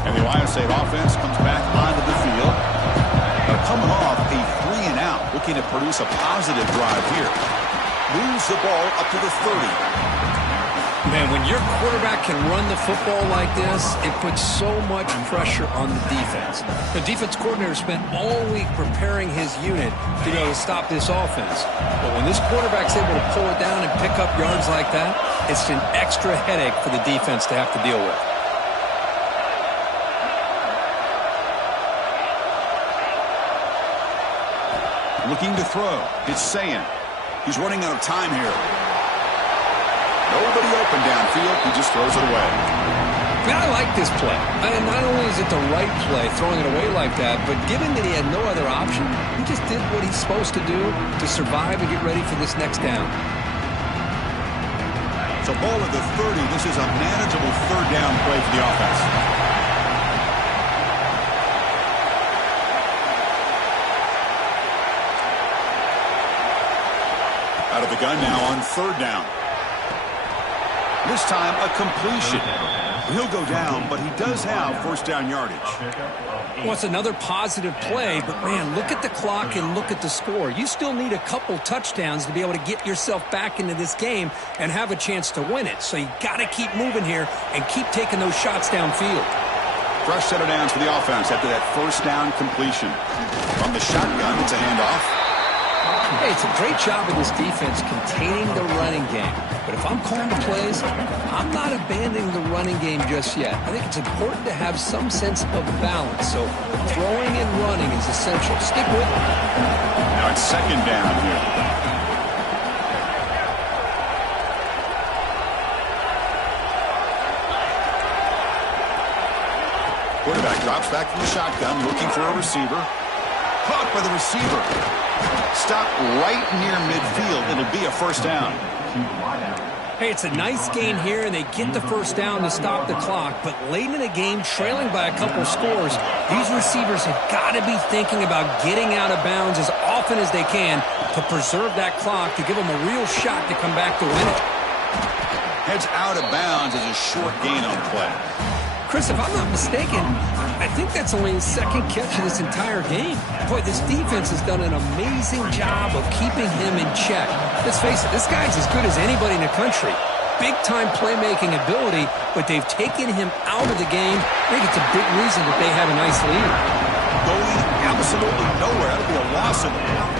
And the Ohio State offense comes back onto the field. They're coming off a 3-and-out, looking to produce a positive drive here. Moves the ball up to the 30. Man, when your quarterback can run the football like this, it puts so much pressure on the defense. The defense coordinator spent all week preparing his unit to be able to stop this offense. But when this quarterback's able to pull it down and pick up yards like that, it's an extra headache for the defense to have to deal with. Looking to throw. It's Sayin. He's running out of time here. Nobody open downfield. He just throws it away. Man, I like this play. And not only is it the right play, throwing it away like that, but given that he had no other option, he just did what he's supposed to do to survive and get ready for this next down. So ball at the 30. This is a manageable third down play for the offense. Out of the gun now on third down. This time a completion. He'll go down, but he does have first down yardage. Well, it's another positive play, but man, look at the clock and look at the score. You still need a couple touchdowns to be able to get yourself back into this game and have a chance to win it. So you got to keep moving here and keep taking those shots downfield. Fresh set of downs for the offense after that first down completion. From the shotgun, it's a handoff. Hey, it's a great job of this defense containing the running game. But if I'm calling the plays, I'm not abandoning the running game just yet. I think it's important to have some sense of balance. So throwing and running is essential. Stick with it. Now it's second down here. Drops back from the shotgun, looking for a receiver. Caught by the receiver. Stopped right near midfield. It'll be a first down. Hey, it's a nice gain here, and they get the first down to stop the clock. But late in the game, trailing by a couple scores, these receivers have got to be thinking about getting out of bounds as often as they can to preserve that clock, to give them a real shot to come back to win it. Heads out of bounds as a short gain on the play. Chris, if I'm not mistaken, I think that's only his second catch of this entire game. Boy, this defense has done an amazing job of keeping him in check. Let's face it, this guy's as good as anybody in the country. Big-time playmaking ability, but they've taken him out of the game. I think it's a big reason that they have a nice lead. Going absolutely nowhere. That'll be a loss of them.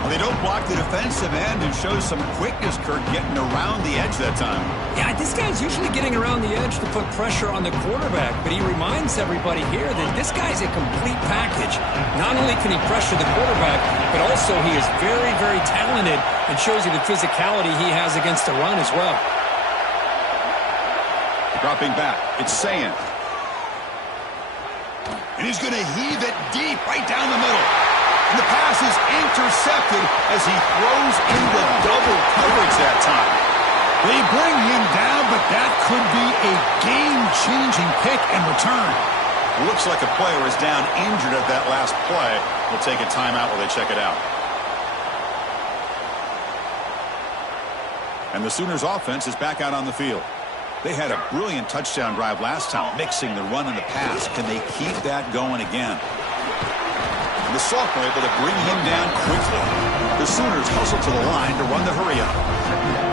Well, they don't block the defensive end and show some quickness, Kurt, getting around the edge that time. Yeah, this guy's usually getting around the edge to put pressure on the quarterback, but he reminds everybody here that this guy's a complete package. Not only can he pressure the quarterback, but also he is very, very talented and shows you the physicality he has against the run as well. Dropping back, it's Sayin. And he's going to heave it deep right down the middle. And the pass is intercepted as he throws into double coverage that time. They bring him down, but that could be a game-changing pick and return. Looks like a player is down injured at that last play. We'll take a timeout while they check it out. And the Sooners offense is back out on the field. They had a brilliant touchdown drive last time, mixing the run and the pass. Can they keep that going again? The sophomore able to bring him down quickly. The Sooners hustle to the line to run the hurry-up.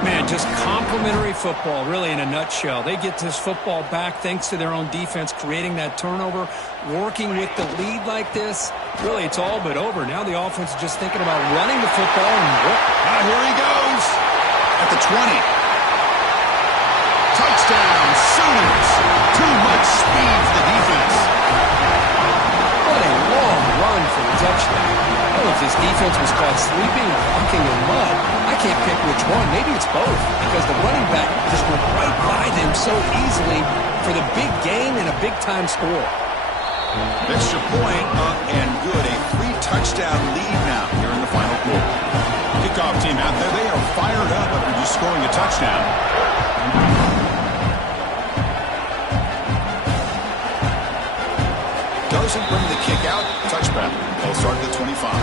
Man, just complimentary football, really, in a nutshell. They get this football back thanks to their own defense, creating that turnover, working with the lead like this. Really, it's all but over. Now the offense is just thinking about running the football. And here he goes at the 20. Touchdown, Sooners. Too much speed for the defense. What a long run for the touchdown. I don't know if this defense was caught sleeping or walking in mud. I can't pick which one. Maybe it's both, because the running back just went right by them so easily for the big gain and a big-time score. Extra point up and good. A 3-touchdown lead now here in the final quarter. Kickoff team out there. They are fired up after just scoring a touchdown. Doesn't bring the kick out. Touchback. They'll start at the 25.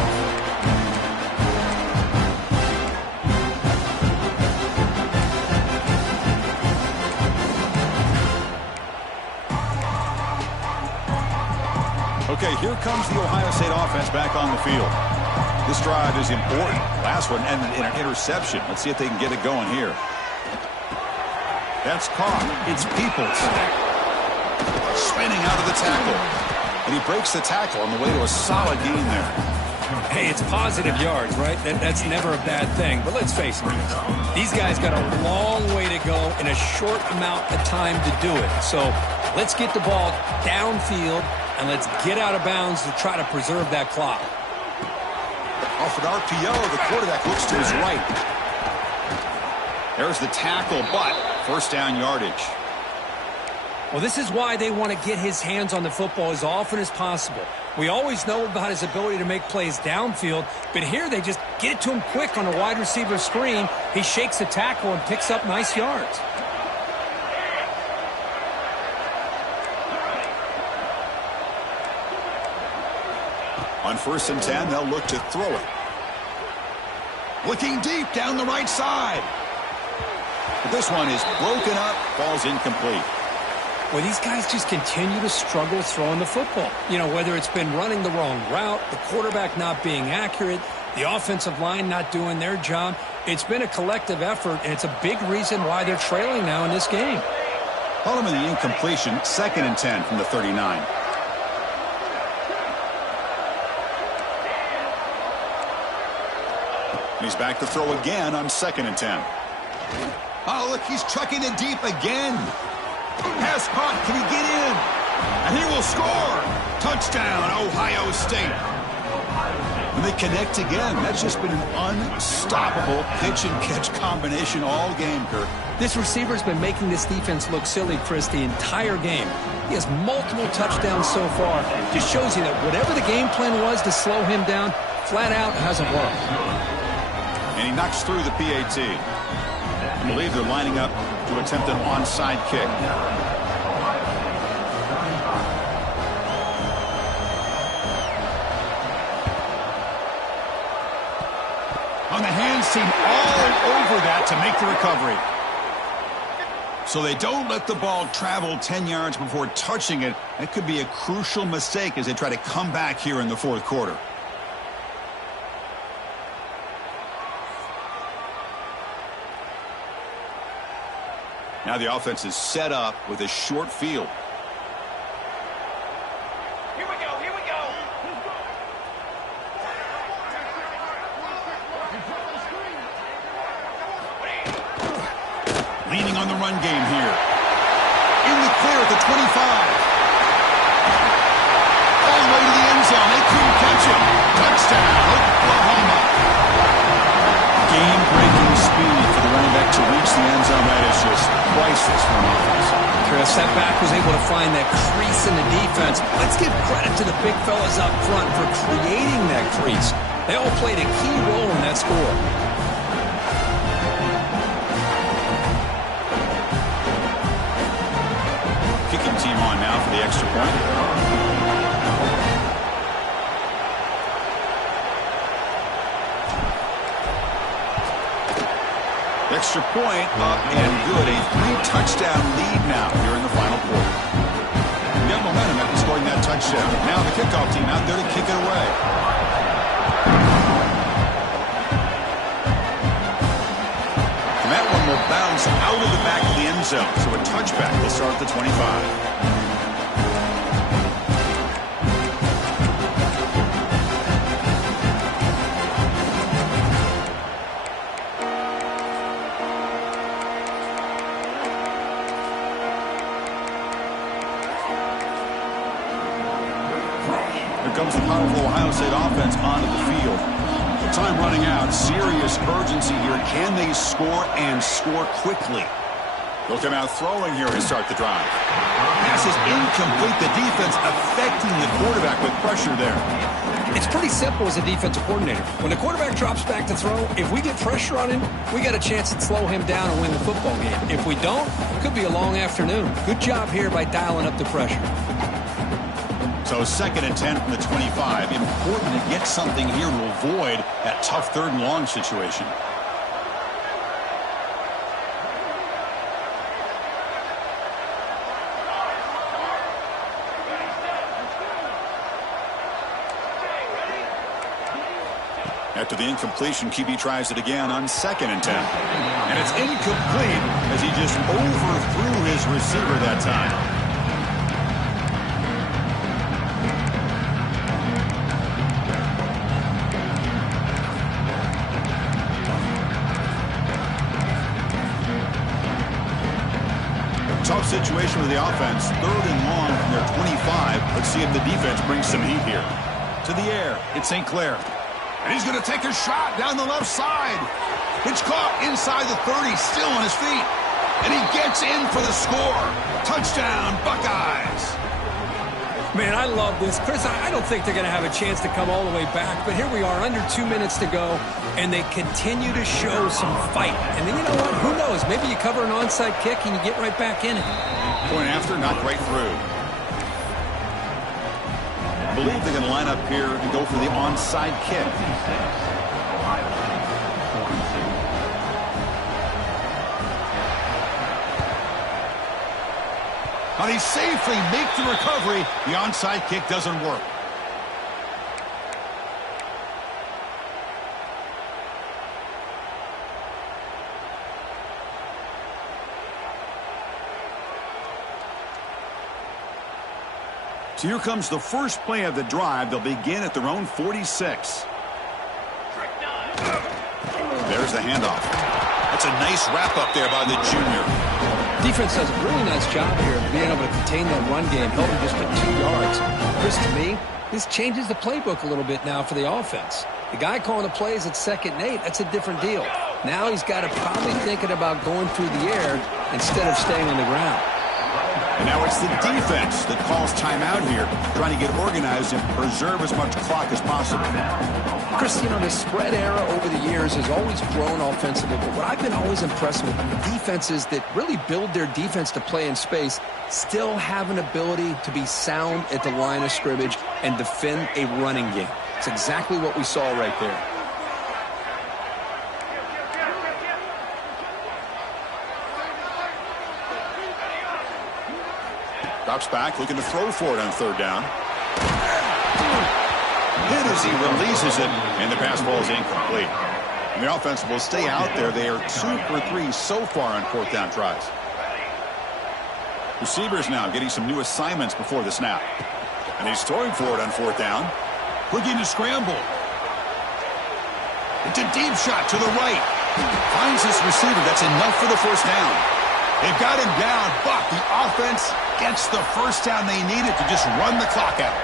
Okay, here comes the Ohio State offense back on the field. This drive is important. Last one ended in an interception. Let's see if they can get it going here. That's caught. It's Peoples. Spinning out of the tackle. And he breaks the tackle on the way to a solid gain there. Hey, it's positive yards, right? That's never a bad thing. But let's face it, these guys got a long way to go in a short amount of time to do it. So let's get the ball downfield, and let's get out of bounds to try to preserve that clock. Off an RPO, the quarterback looks to his right. There's the tackle, but first down yardage. Well, this is why they want to get his hands on the football as often as possible. We always know about his ability to make plays downfield, but here they just get it to him quick on a wide receiver screen. He shakes the tackle and picks up nice yards. On 1st and 10, they'll look to throw it. Looking deep down the right side. But this one is broken up, falls incomplete. Well, these guys just continue to struggle throwing the football. You know, whether it's been running the wrong route, the quarterback not being accurate, the offensive line not doing their job. It's been a collective effort, and it's a big reason why they're trailing now in this game. Hold him in the incompletion, 2nd and 10 from the 39. He's back to throw again on 2nd and 10. Oh, look, he's chucking it deep again. Pass caught. Can he get in? And he will score. Touchdown, Ohio State. And they connect again. That's just been an unstoppable pitch-and-catch combination all game, Kurt. This receiver's been making this defense look silly, Chris, the entire game. He has multiple touchdowns so far. Just shows you that whatever the game plan was to slow him down, flat out hasn't worked. And he knocks through the PAT. I believe they're lining up to attempt an onside kick. On the hands team all over that to make the recovery. So they don't let the ball travel 10 yards before touching it. That could be a crucial mistake as they try to come back here in the fourth quarter. Now the offense is set up with a short field. Here we go, here we go. Leaning on the run game here. In the clear at the 25. All the way to the end zone. They couldn't catch him. Touchdown, Oklahoma. Game-breaking speed for the running back to reach the end zone. That is just priceless for an offense. Chris, that back was able to find that crease in the defense. Let's give credit to the big fellas up front for creating that crease. They all played a key role in that score. Kicking team on now for the extra point. Extra point up and good. A 3-touchdown lead now here in the final quarter. We got momentum after scoring that touchdown. Now the kickoff team out there to kick it away. And that one will bounce out of the back of the end zone. So a touchback will start at the 25. Comes the powerful Ohio State offense onto the field. The time running out. Serious urgency here. Can they score and score quickly? They'll come out throwing here to start the drive. Pass is incomplete. The defense affecting the quarterback with pressure there. It's pretty simple as a defensive coordinator. When the quarterback drops back to throw, if we get pressure on him, we got a chance to slow him down and win the football game. If we don't, it could be a long afternoon. Good job here by dialing up the pressure. So 2nd and 10 from the 25. Important to get something here to avoid that tough 3rd and long situation. After the incompletion, QB tries it again on 2nd and 10. And it's incomplete as he just overthrew his receiver that time. Tough situation with the offense. 3rd and long from their 25. Let's see if the defense brings some heat here. To the air, it's St. Clair. And he's going to take a shot down the left side. It's caught inside the 30, still on his feet. And he gets in for the score. Touchdown, Buckeyes. Man, I love this. Chris, I don't think they're going to have a chance to come all the way back, but here we are, under 2 minutes to go, and they continue to show some fight. And then, you know what? Who knows? Maybe you cover an onside kick and you get right back in it. Point after, knocked right through. I believe they're going to line up here and go for the onside kick. Now they safely make the recovery. The onside kick doesn't work. So here comes the first play of the drive. They'll begin at their own 46. There's the handoff. That's a nice wrap up there by the junior. Defense does a really nice job here of being able to contain that run game, held him just at 2 yards. Chris, to me, this changes the playbook a little bit now for the offense. The guy calling the plays at 2nd and 8, that's a different deal. Now he's got to probably thinking about going through the air instead of staying on the ground. And now it's the defense that calls timeout here, trying to get organized and preserve as much clock as possible. Chris, you know, the spread era over the years has always grown offensively, but what I've been always impressed with defenses that really build their defense to play in space still have an ability to be sound at the line of scrimmage and defend a running game. It's exactly what we saw right there. Drops back, looking to throw for it on third down. Hit as he releases it, and the pass ball is incomplete. And the offense will stay out there. They are 2 for 3 so far on fourth down tries. Receivers now getting some new assignments before the snap. And he's throwing for it on fourth down. Looking to scramble. It's a deep shot to the right. Finds this receiver. That's enough for the first down. They've got him down, but the offense gets the first down they needed to just run the clock out.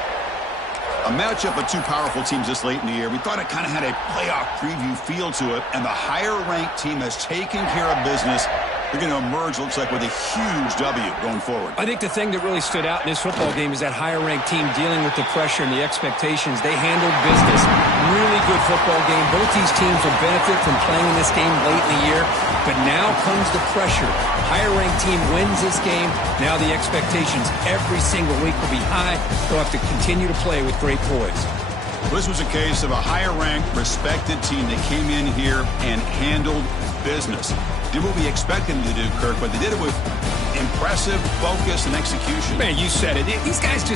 A matchup of two powerful teams this late in the year. We thought it kind of had a playoff preview feel to it, and the higher-ranked team has taken care of business. They're going to emerge, looks like, with a huge W going forward. I think the thing that really stood out in this football game is that higher-ranked team dealing with the pressure and the expectations. They handled business. Really good football game. Both these teams will benefit from playing in this game late in the year, but now comes the pressure. Higher-ranked team wins this game. Now the expectations every single week will be high. They'll have to continue to play with great poise. This was a case of a higher-ranked, respected team that came in here and handled business. Did what we expected them to do, Kirk, but they did it with impressive focus and execution. Man, you said it. These guys just